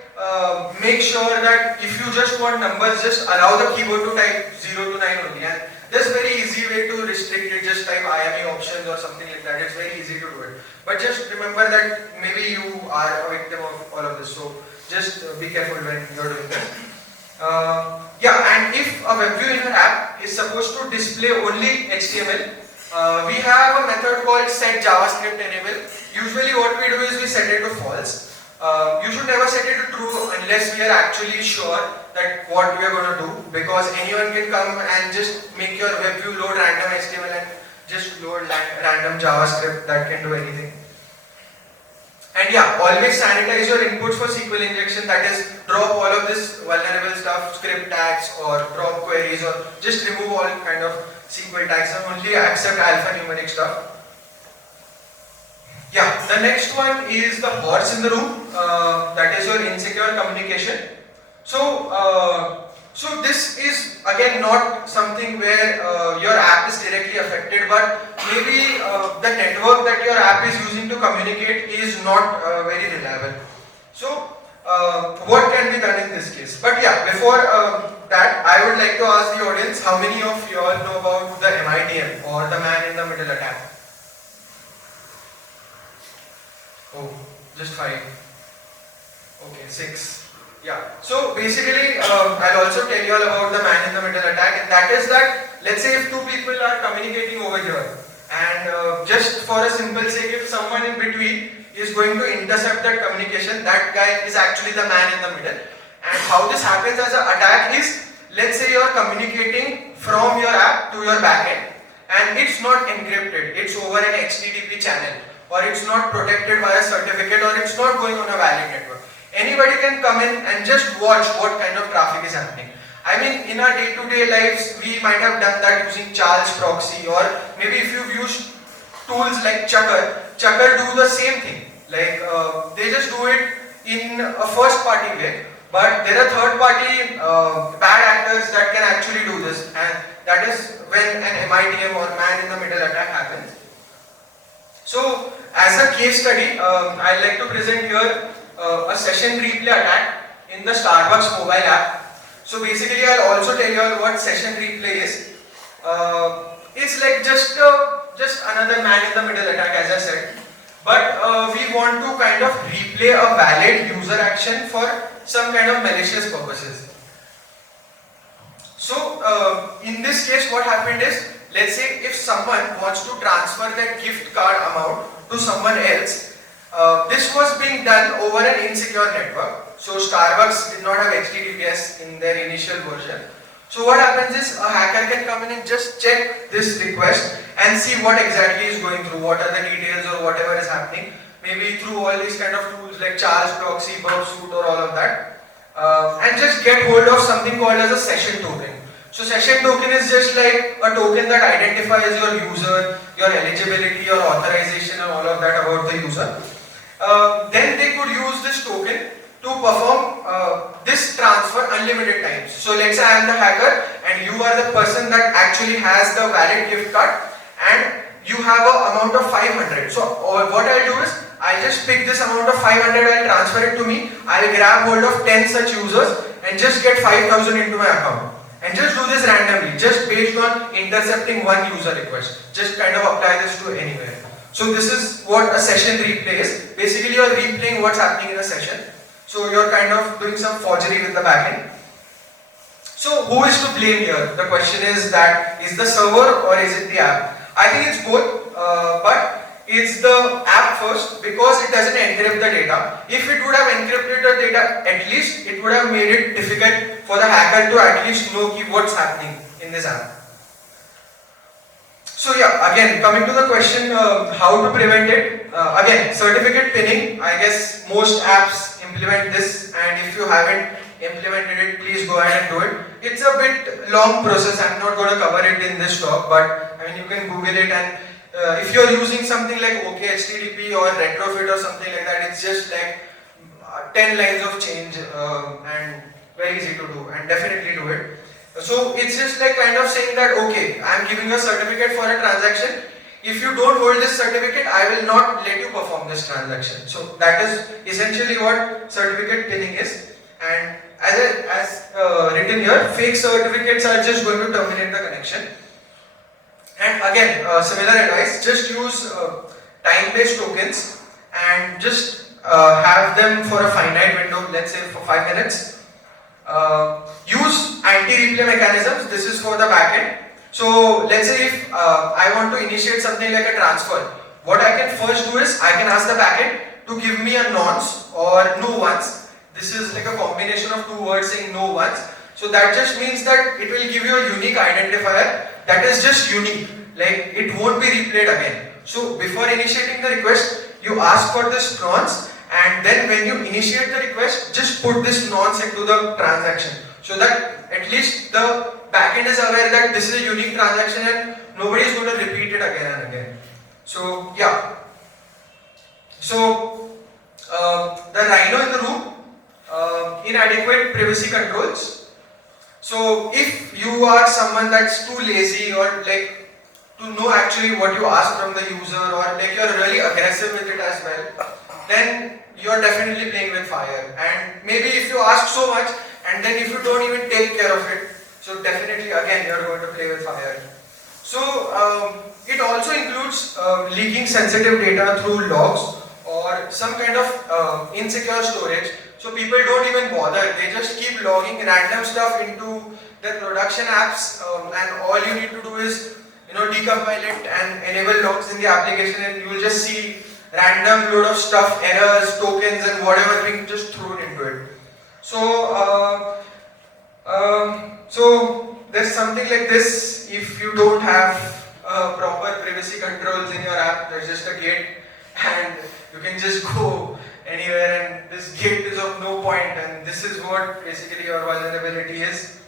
make sure that if you just want numbers, just allow the keyboard to type 0 to 9 only. And there's a very easy way to restrict it, just type IME options or something like that. It's very easy to do it. But just remember that maybe you are a victim of all of this. So just be careful when you're doing this. And if a web view in your app is supposed to display only HTML, we have a method called set JavaScript enable. Usually what we do is we set it to false. You should never set it to true unless we are actually sure that what we are going to do, because anyone can come and just make your web view load random HTML and just load random JavaScript that can do anything. And yeah, always sanitize your inputs for SQL injection, that is drop all of this vulnerable stuff, script tags or drop queries, or just remove all kind of SQL tags and only accept alphanumeric stuff. Yeah, the next one is the horse in the room, that is your insecure communication. So this is again not something where your app is directly affected, but maybe the network that your app is using to communicate is not very reliable. So what can be done in this case? But yeah, before that, I would like to ask the audience, how many of you all know about the MITM or the man in the middle attack? Oh, just 5. Okay, 6. Yeah. So basically, I'll also tell you all about the man in the middle attack, and that is that, let's say if two people are communicating over here, and just for a simple sake, if someone in between is going to intercept that communication, that guy is actually the man in the middle. And how this happens as an attack is, let's say you're communicating from your app to your backend, and it's not encrypted, it's over an HTTP channel, or it's not protected by a certificate, or it's not going on a valid network. Anybody can come in and just watch what kind of traffic is happening. I mean, in our day-to-day lives, we might have done that using Charles proxy, or maybe if you've used tools like Chucker do the same thing. Like they just do it in a first-party way, but there are third-party bad actors that can actually do this, and that is when an MITM or man in the middle attack happens. So, as a case study, I'd like to present here a session replay attack in the Starbucks mobile app. So basically, I'll also tell you all what session replay is. It's like just another man in the middle attack, as I said. But we want to kind of replay a valid user action for some kind of malicious purposes. So in this case, what happened is, let's say if someone wants to transfer that gift card amount to someone else, this was being done over an insecure network. So Starbucks did not have HTTPS in their initial version. So what happens is a hacker can come in and just check this request and see what exactly is going through, what are the details or whatever is happening. Maybe through all these kind of tools like Charles proxy, burp suite or all of that. And just get hold of something called as a session token. So session token is just like a token that identifies your user, your eligibility, your authorization and all of that about the user. Then they could use this token to perform this transfer unlimited times. So let's say I am the hacker and you are the person that actually has the valid gift card and you have an amount of 500. So what I'll do is, I'll just pick this amount of 500, I'll transfer it to me, I'll grab hold of 10 such users and just get 5,000 into my account. And just do this randomly, just based on intercepting one user request. Just kind of apply this to anywhere. So this is what a session replay is. Basically you're replaying what's happening in a session. So you're kind of doing some forgery with the backend. So who is to blame here? The question is that, is the server or is it the app? I think it's both, but it's the app first because it doesn't encrypt the data. If it would have encrypted the data, at least it would have made it difficult for the hacker to at least know what's happening in this app. So yeah, again, coming to the question, how to prevent it. Again, certificate pinning. I guess most apps implement this, and if you haven't implemented it, please go ahead and do it. It's a bit long process. I'm not going to cover it in this talk, but I mean you can Google it, and if you're using something like OKHTTP or retrofit or something like that, it's just like 10 lines of change and very easy to do, and definitely do it. So it's just like kind of saying that, okay, I'm giving a certificate for a transaction. If you don't hold this certificate, I will not let you perform this transaction. So that is essentially what certificate pinning is. And as written here, fake certificates are just going to terminate the connection. And again, similar advice, just use time-based tokens and just have them for a finite window, let's say for 5 minutes. Use anti-replay mechanisms. This is for the backend. So let's say if I want to initiate something like a transfer, what I can first do is I can ask the backend to give me a nonce or no once. This is like a combination of two words saying no once. So that just means that it will give you a unique identifier that is just unique. Like it won't be replayed again. So before initiating the request, you ask for this nonce, and then when you initiate the request, just put this nonce into the transaction, so that at least the backend is aware that this is a unique transaction and nobody is going to repeat it again and again. So yeah. So the rhino in the room, inadequate privacy controls. So if you are someone that's too lazy or like to know actually what you ask from the user, or like you're really aggressive with it as well, then you're definitely playing with fire. And maybe if you ask so much and then if you don't even take care of it, so definitely again you're going to play with fire. So it also includes leaking sensitive data through logs or some kind of insecure storage. So people don't even bother. They just keep logging random stuff into their production apps, and all you need to do is decompile it and enable logs in the application, and you will just see random load of stuff, errors, tokens, and whatever being just thrown into it. So there's something like this. If you don't have proper privacy controls in your app, there's just a gate, and you can just go anywhere, and this gate is of no point, and this is what basically your vulnerability is.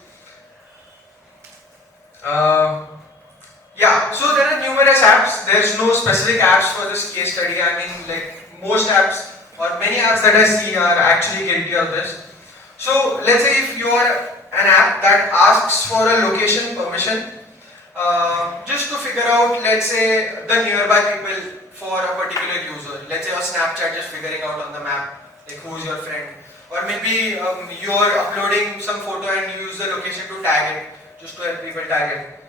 Yeah, so there are numerous apps. There's no specific apps for this case study. I mean, like most apps or many apps that I see are actually guilty of this. So let's say if you are an app that asks for a location permission, just to figure out, let's say, the nearby people for a particular user. Let's say your Snapchat is figuring out on the map, like who's your friend. Or maybe you're uploading some photo and you use the location to tag it, just to help people tag it.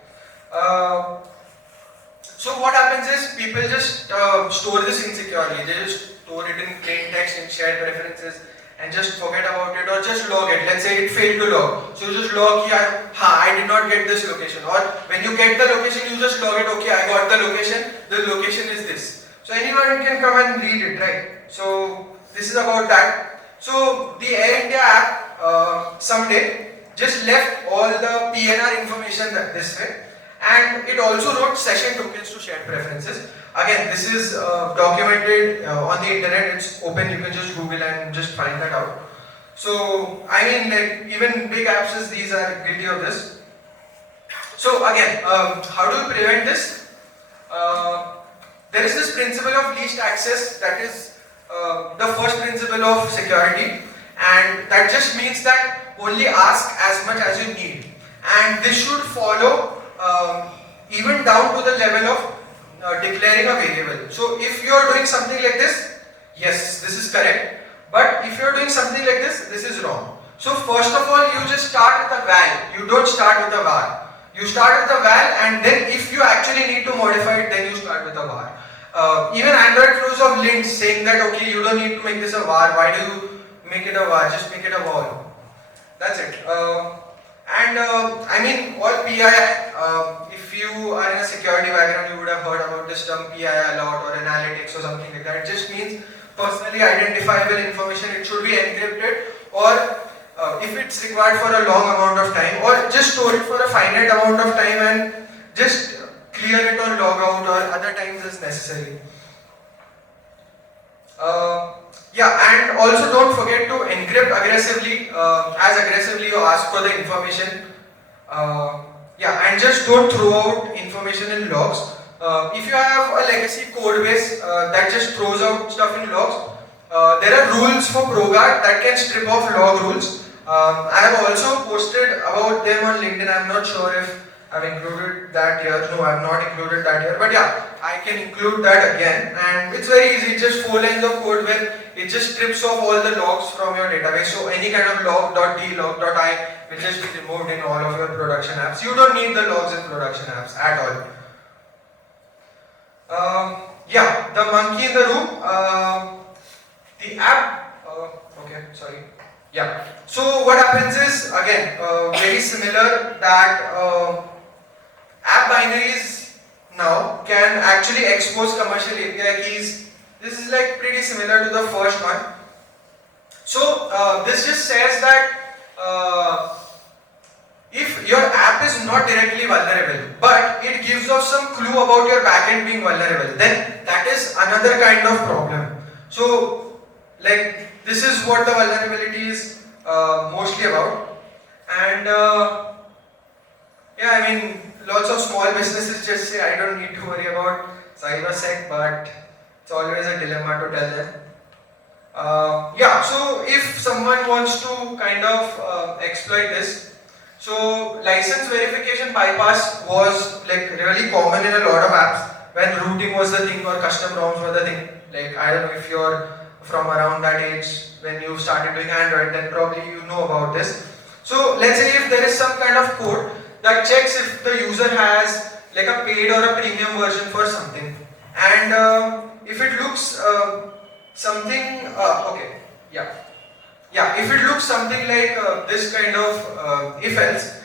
So what happens is people just store this insecurely. They just store it in plain text in shared preferences and just forget about it, or just log it. Let's say it failed to log. So you just log, I did not get this location. Or when you get the location, you just log it, okay, I got the location is this. So anyone can come and read it, right? So this is about that. So the Air India app someday just left all the PNR information this way, and it also wrote session tokens to shared preferences. Again, this is documented on the internet. It's open. You can just Google and just find that out. So I mean, like even big apps as these are guilty of this. So again, how do we prevent this? There is this principle of least access, that is the first principle of security, and that just means that only ask as much as you need, and this should follow even down to the level of declaring a variable. So if you are doing something like this, yes, this is correct, but if you are doing something like this is wrong. So first of all, you just start with a val. You don't start with a var. You start with a val, and then if you actually need to modify it, then you start with a var. Even Android flows of lints saying that, okay, you don't need to make this a var. Why do you make it a var? Just make it a val. That's it. I mean, all PII, if you are in a security background, you would have heard about this term PII a lot, or analytics or something like that. It just means personally identifiable information. It should be encrypted, or if it's required for a long amount of time, or just store it for a finite amount of time and just clear it on logout or other times as necessary. Yeah, and also don't forget to encrypt aggressively, as aggressively you ask for the information. Yeah, and just don't throw out information in logs. If you have a legacy code base that just throws out stuff in logs, there are rules for ProGuard that can strip off log rules. I have also posted about them on LinkedIn. I'm not sure if I've included that here. No, I've not included that here. But yeah, I can include that again. And it's very easy. It's just 4 lines of code where it just strips off all the logs from your database. So any kind of log.d, log.i will just be removed in all of your production apps. You don't need the logs in production apps at all. Yeah, the monkey in the room. The app. Okay, sorry. Yeah. So what happens is, again, very similar, that app binaries now can actually expose commercial API keys. This is like pretty similar to the first one. So this just says that if your app is not directly vulnerable, but it gives off some clue about your backend being vulnerable, then that is another kind of problem. So like this is what the vulnerability is mostly about. And yeah, I mean, lots of small businesses just say, I don't need to worry about cybersec, but it's always a dilemma to tell them. Yeah, so if someone wants to kind of exploit this, so license verification bypass was like really common in a lot of apps when routing was the thing or custom ROMs were the thing. Like, I don't know if you're from around that age when you started doing Android, then probably you know about this. So let's say if there is some kind of code that checks if the user has like a paid or a premium version for something, and if it looks something okay, yeah, yeah, if it looks something like this kind of if else,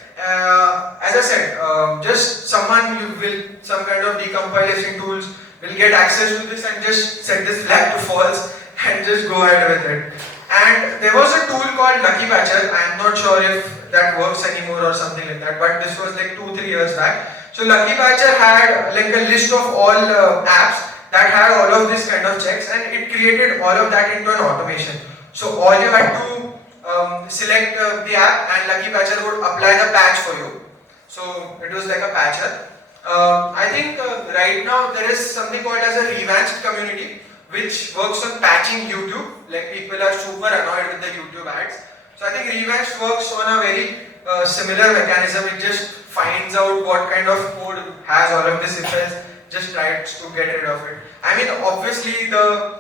as I said, just someone you will, some kind of decompilation tools will get access to this and just set this flag to false and just go ahead with it. And there was a tool called Lucky Patcher. I am not sure if that works anymore or something like that, but this was like 2-3 years back. So Lucky Patcher had like a list of all apps that had all of this kind of checks, and it created all of that into an automation. So all you had to select the app, and Lucky Patcher would apply the patch for you. So it was like a patcher. I think right now there is something called as a revanced community which works on patching YouTube. Like people are super annoyed with the YouTube ads. So I think revanced works on a very similar mechanism. It just finds out what kind of code has all of this if else, just tries to get rid of it. I mean, obviously the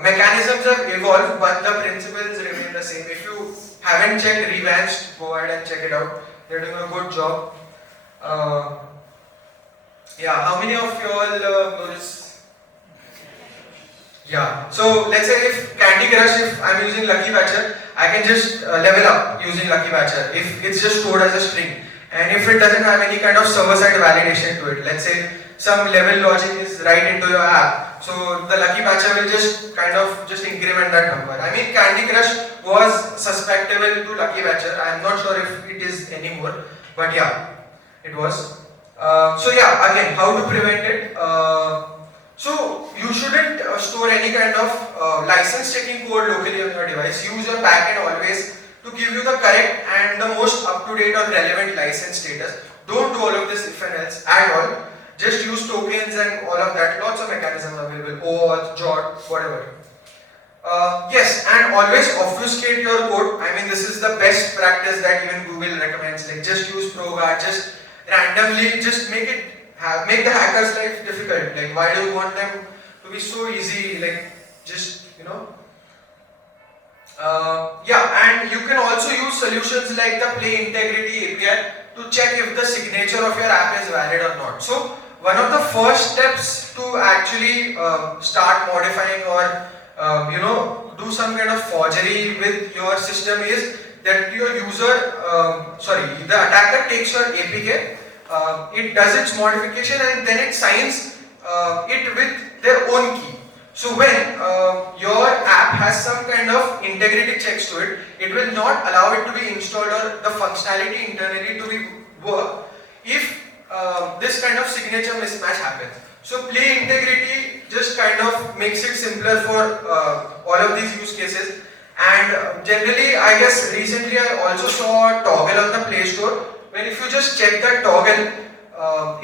mechanisms have evolved, but the principles remain the same. If you haven't checked revanced, go ahead and check it out. They're doing a good job. Yeah, how many of you all know this? Yeah, so let's say if Candy Crush, if I'm using Lucky Patcher, I can just level up using Lucky Patcher if it's just stored as a string. And if it doesn't have any kind of server-side validation to it, let's say some level logic is right into your app, so the Lucky Patcher will just kind of just increment that number. I mean, Candy Crush was susceptible to Lucky Patcher. I'm not sure if it is anymore, but yeah, it was. So yeah, again, how to prevent it? So you shouldn't store any kind of license checking code locally on your device. Use your backend always to give you the correct and the most up-to-date or relevant license status. Don't do all of this if and else at all. Just use tokens and all of that. Lots of mechanisms available. OAuth, JOT, whatever. Yes, and always obfuscate your code. I mean, this is the best practice that even Google recommends. Like, just use ProGuard. Just randomly, just make the hacker's life difficult. Like, why do you want them to be so easy? Like, just, you know. Yeah, and you can also use solutions like the Play Integrity API to check if the signature of your app is valid or not. So, one of the first steps to actually start modifying or do some kind of forgery with your system is that your user, the attacker takes your APK, it does its modification and then it signs it with their own key. So when your app has some kind of integrity checks to it, it will not allow it to be installed or the functionality internally to be work if this kind of signature mismatch happens. So Play Integrity just kind of makes it simpler for all of these use cases. And generally, I guess recently I also saw a toggle on the Play Store where if you just check that toggle,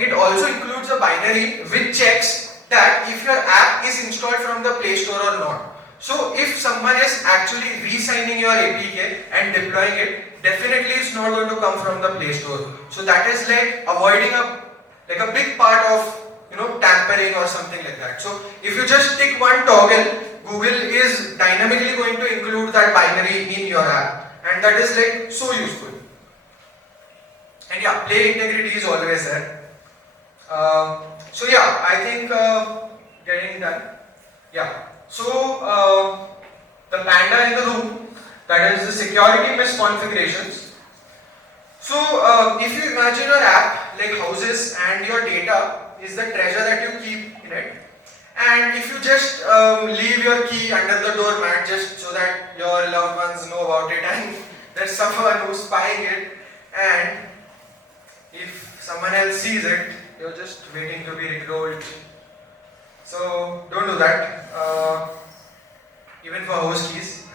it also includes a binary which checks that if your app is installed from the Play Store or not. So if someone is actually re-signing your APK and deploying it, definitely it's not going to come from the Play Store. So that is like avoiding a big part of tampering or something like that. So if you just tick one toggle, Google is dynamically going to include that binary in your app, and that is like so useful. And yeah, Play Integrity is always there. So yeah, I think getting done. Yeah. So the panda in the room, that is the security misconfigurations. So if you imagine your app like houses and your data is the treasure that you keep in it, and if you just leave your key under the doormat just so that your loved ones know about it and there's someone who's spying it, and if someone else sees it, you're just waiting to be rickrolled. So don't do that, even for house keys.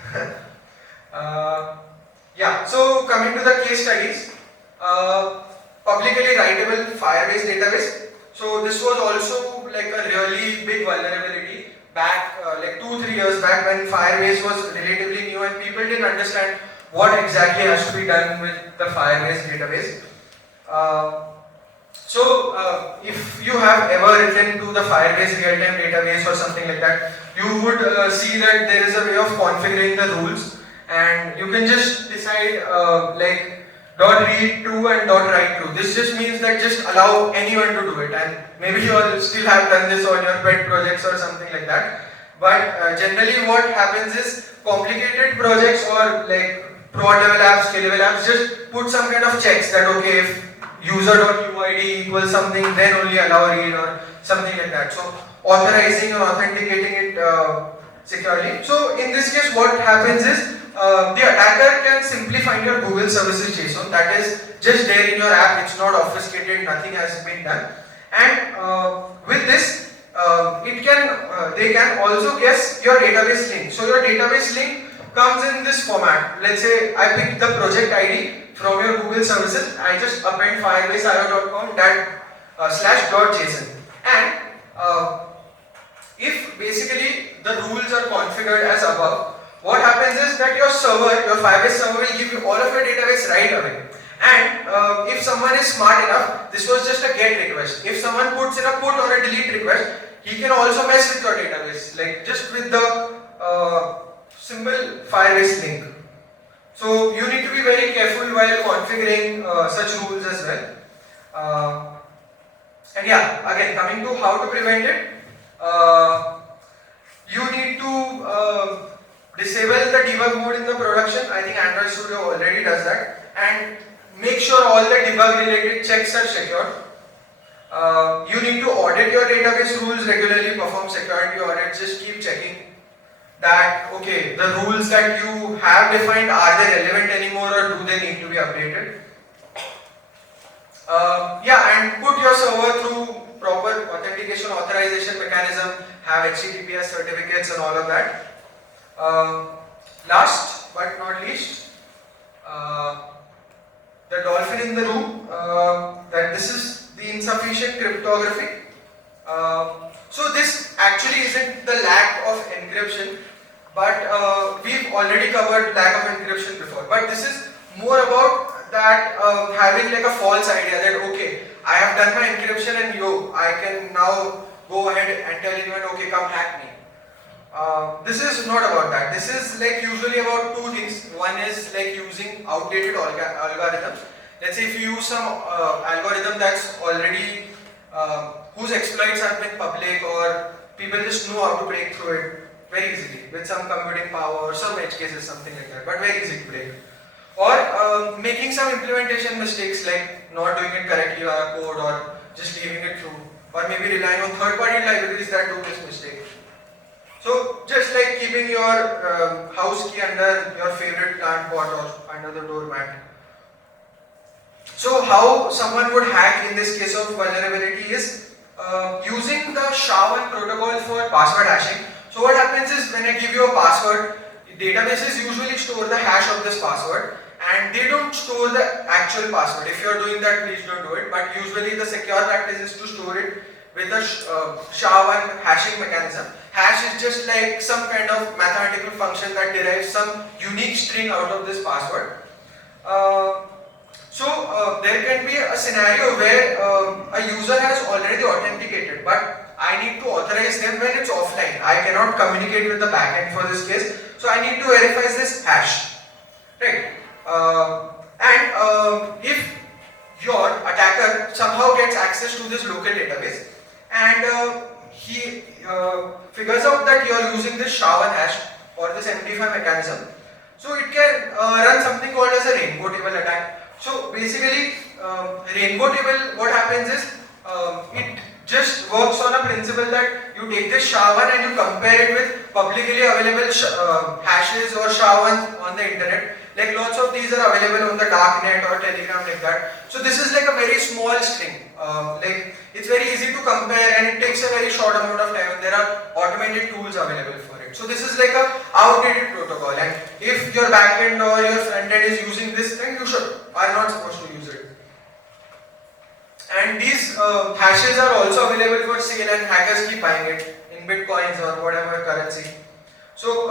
Yeah, so coming to the case studies, publicly writable Firebase database. So this was also like a really big vulnerability back like 2-3 years back when Firebase was relatively new and people didn't understand what exactly has to be done with the Firebase database. So if you have ever written to the Firebase real-time database or something like that, you would see that there is a way of configuring the rules, and you can just decide like .read true and .write true. This just means that just allow anyone to do it, and maybe you all still have done this on your pet projects or something like that. But generally what happens is complicated projects or like prod level apps, skill level apps just put some kind of checks that okay, if user.uid equals something, then only allow read or something like that. So authorizing or authenticating it securely. So in this case what happens is the attacker can simply find your Google services JSON that is just there in your app, it's not obfuscated, nothing has been done. And with this they can also guess your database link. So your database link comes in this format. Let's say I pick the project ID from your Google services. I just append firebaseio.com that /.json. And if basically the rules are configured as above, what happens is that your server, your Firebase server will give you all of your database right away. And if someone is smart enough, this was just a get request. If someone puts in a put or a delete request, he can also mess with your database, like just with the simple Firebase link. So you need to be very careful while configuring such rules as well. And yeah, again coming to how to prevent it, you need to disable the debug mode in the production. I think Android Studio already does that. And make sure all the debug related checks are secure. You need to audit your database rules regularly, perform security audits, just keep checking that okay, the rules that you have defined, are they relevant anymore or do they need to be updated? Yeah, and put your server through proper authentication authorization mechanism, have HTTPS certificates and all of that. Last but not least, the dolphin in the room, that this is the insufficient cryptography. So this actually isn't the lack of encryption, but we've already covered lack of encryption before. But this is more about that having like a false idea that okay, I have done my encryption and I can now go ahead and tell anyone okay, come hack me. This is not about that. This is like usually about two things. One is like using outdated algorithms. Let's say if you use some algorithm that's already whose exploits have been public or people just know how to break through it very easily with some computing power or some edge cases, something like that, but very easy to break. Or making some implementation mistakes like not doing it correctly via code or just leaving it through, or maybe relying on third-party libraries that do this mistake. So just like keeping your house key under your favorite plant pot or under the doormat. So how someone would hack in this case of vulnerability is using the SHA-1 protocol for password hashing. So what happens is when I give you a password, databases usually store the hash of this password and they don't store the actual password. If you are doing that, please don't do it. But usually the secure practice is to store it with a SHA-1 hashing mechanism. Hash is just like some kind of mathematical function that derives some unique string out of this password. So there can be a scenario where a user has already authenticated, but I need to authorize them when it's offline. I cannot communicate with the backend for this case, so I need to verify this hash, right? If your attacker somehow gets access to this local database and he figures out that you are using this SHA-1 hash or this MD5 mechanism, so it can run something called as a rainbow table attack. So basically, rainbow table, what happens is it just works on a principle that you take this SHA-1 and you compare it with publicly available hashes or SHA-1 on the internet. Like lots of these are available on the darknet or Telegram like that. So this is like a very small string. Like it's very easy to compare and it takes a very short amount of time and there are automated tools available for it. So this is like a outdated protocol and if your backend or your frontend is using this thing, you are not supposed to use it. And these hashes are also available for sale and hackers keep buying it in bitcoins or whatever currency. So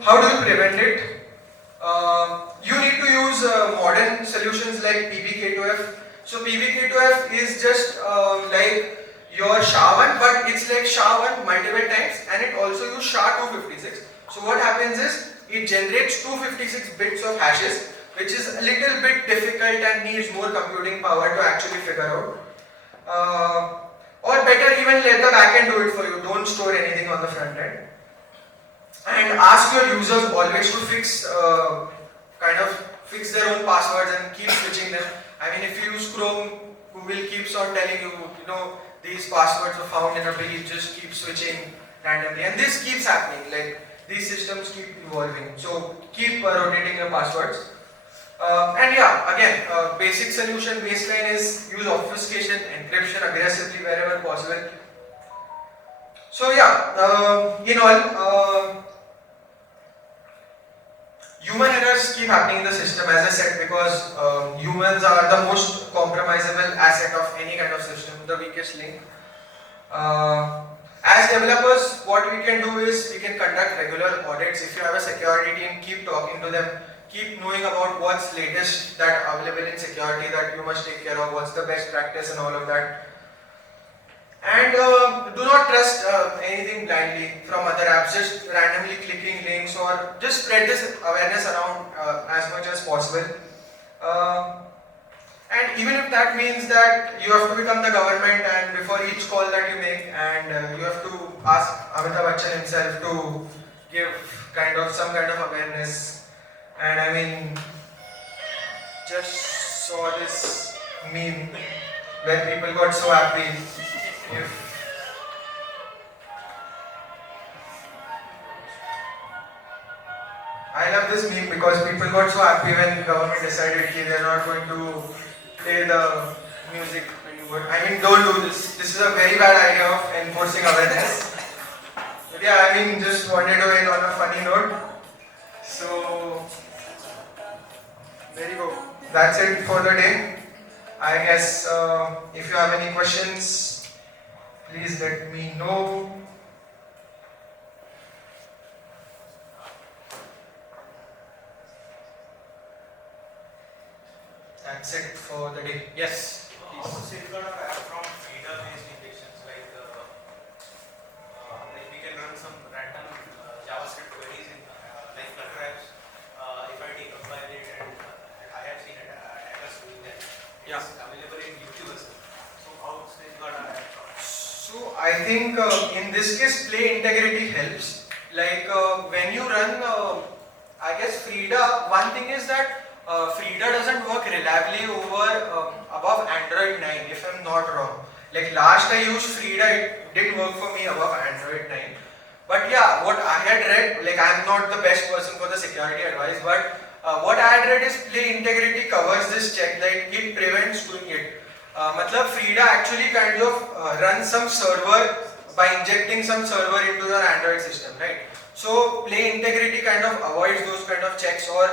how do you prevent it? You need to use modern solutions like PBK2F. So PBK2F is just like your SHA-1, but it's like SHA-1 multiple times and it also uses SHA-256. So what happens is it generates 256 bits of hashes, which is a little bit difficult and needs more computing power to actually figure out. Or better even let the backend do it for you, don't store anything on the front end. And ask your users always to kind of fix their own passwords and keep switching them. I mean, if you use Chrome, Google keeps on telling you, these passwords were found in a breach, just keep switching randomly. And this keeps happening, like these systems keep evolving. So keep rotating your passwords. And yeah, again, basic solution baseline is use obfuscation, encryption aggressively wherever possible. So yeah, in all, human errors keep happening in the system, as I said, because humans are the most compromisable asset of any kind of system, the weakest link. As developers, what we can do is we can conduct regular audits. If you have a security team, keep talking to them, keep knowing about what's latest that available in security that you must take care of, what's the best practice and all of that. And do not trust anything blindly from other apps, just randomly clicking links or just spread this awareness around as much as possible. And even if that means that you have to become the government and before each call that you make and you have to ask Amitabh Bachchan himself to give some kind of awareness. And I mean, just saw this meme where people got so happy. I love this meme because people got so happy when the government decided that they're not going to play the music anymore. I mean, don't do this. This is a very bad idea of enforcing awareness. But yeah, I mean, just wanted to end on a funny note. So, there you go. That's it for the day. I guess if you have any questions, please let me know. That's it for the day. Yes. How to safeguard our app from reader-based injections like we can run some random JavaScript queries in like Flutter apps. If I decompile it and I have seen hackers doing that. Yeah. It's available in YouTube as well. So how to safeguard our app from? So I think in this case, play integrity helps. Like when you run, I guess Frida. One thing is that Frida doesn't work reliably over above Android 9, if I'm not wrong. Like last I used Frida, it didn't work for me above Android 9. But yeah, what I had read, like I'm not the best person for the security advice, but what I had read is play integrity covers this check, like it prevents doing it. Matlab Frida actually kind of runs some server by injecting some server into your Android system, right? So play integrity kind of avoids those kind of checks or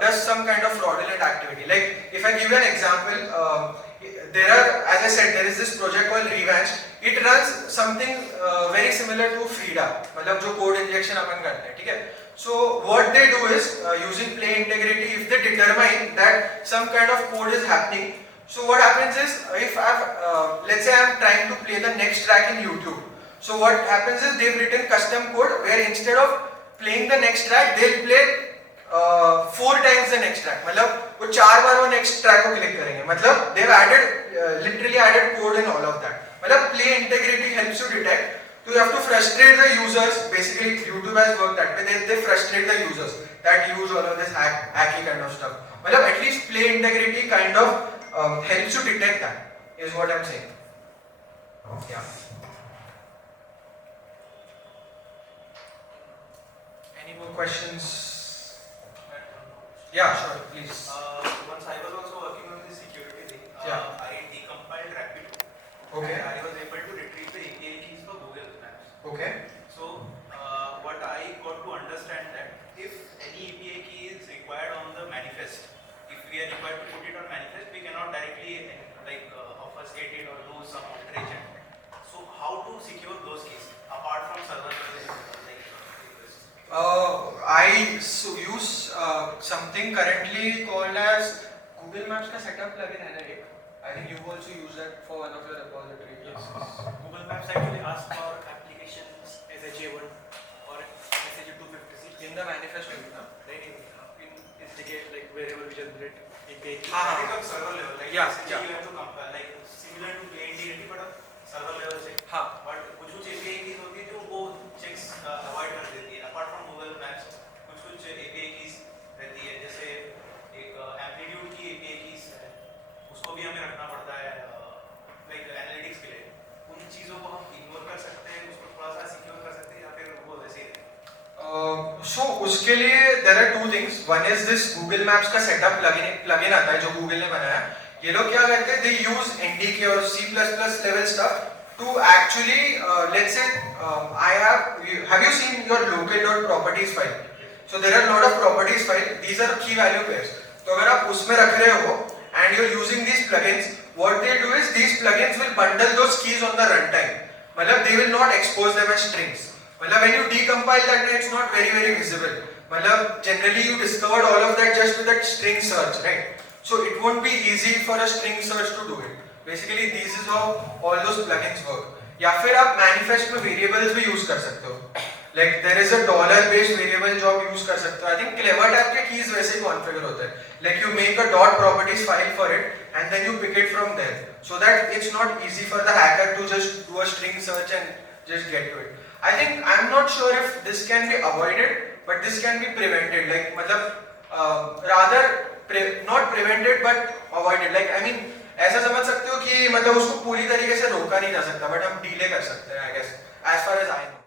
does some kind of fraudulent activity. Like if I give you an example, as I said, there is this project called Revanced. It runs something very similar to Frida, मतलब जो code injection अपन करते हैं, ठीक है? So what they do is using play integrity, if they determine that some kind of code is happening, so what happens is if let's say I'm trying to play the next track in YouTube. So what happens is they've written custom code where instead of playing the next track, they'll play 4 times the next track. मतलब वो 4 बार वो next track को click करेंगे. मतलब they've literally added code in all of that. मतलब play integrity helps you detect. So you have to frustrate the users. Basically, YouTube has worked that way. They frustrate the users that use all of this hacky kind of stuff. मतलब at least play integrity kind of helps you detect that. Is what I'm saying. Yeah. Any more questions? Yeah, sure, please. Once I was also working on the security thing, Yeah. I decompiled Rapido. Okay. And I was able to retrieve the API keys for Google Maps. Okay. So what I got to understand that if any API key is required on the manifest, if we are required to put it on manifest, we cannot directly obfuscate it or do some alteration. So how to secure those keys apart from server I use something currently called as Google Maps का setup plugin है ना एक. I think you also use that for one of your repositories. Yes. Google Maps actually asks for applications SHA1 or SHA256 In the manifesto, na? in instigate like wherever we generate API key. हाँ, That becomes server level. Like Yeah, SHA yeah. you have to compare like similar to plain DND but server level से. हाँ. But कुछ API keys होती है जो वो checks avoid कर देती है. Apart उसके लिए there are two things. One is this Google Maps का setup plugin आता है जो Google ने बनाया. ये लोग क्या करते हैं? They use NDK और C++ level stuff to actually let's say have you seen your local.properties file? So there are a lot of properties file. These are key value pairs. तो अगर आप उसमें रख रहे हो and you're using these plugins, what they do is these plugins will bundle those keys on the runtime. मतलब they will not expose them as strings. मतलब when you decompile that, it's not very visible. मतलब generally you discovered all of that just with that string search, right? So it won't be easy for a string search to do it. Basically, this is how all those plugins work. या फिर आप manifest में variables भी use कर सकते हो. Like there is a $based variable जो आप use कर सकते हो. I think clever tab के keys वैसे ही configure होते हैं. Like you make a .properties file for it and then you pick it from there. So that it's not easy for the hacker to just do a string search and just get to it. I think I'm not sure if this can be avoided, but this can be prevented. Like मतलब rather not prevented but avoided. Like I mean ऐसा समझ सकते हो कि मतलब उसको पूरी तरीके से रोका नहीं जा सकता, but हम delay कर सकते हैं I guess as far as I know.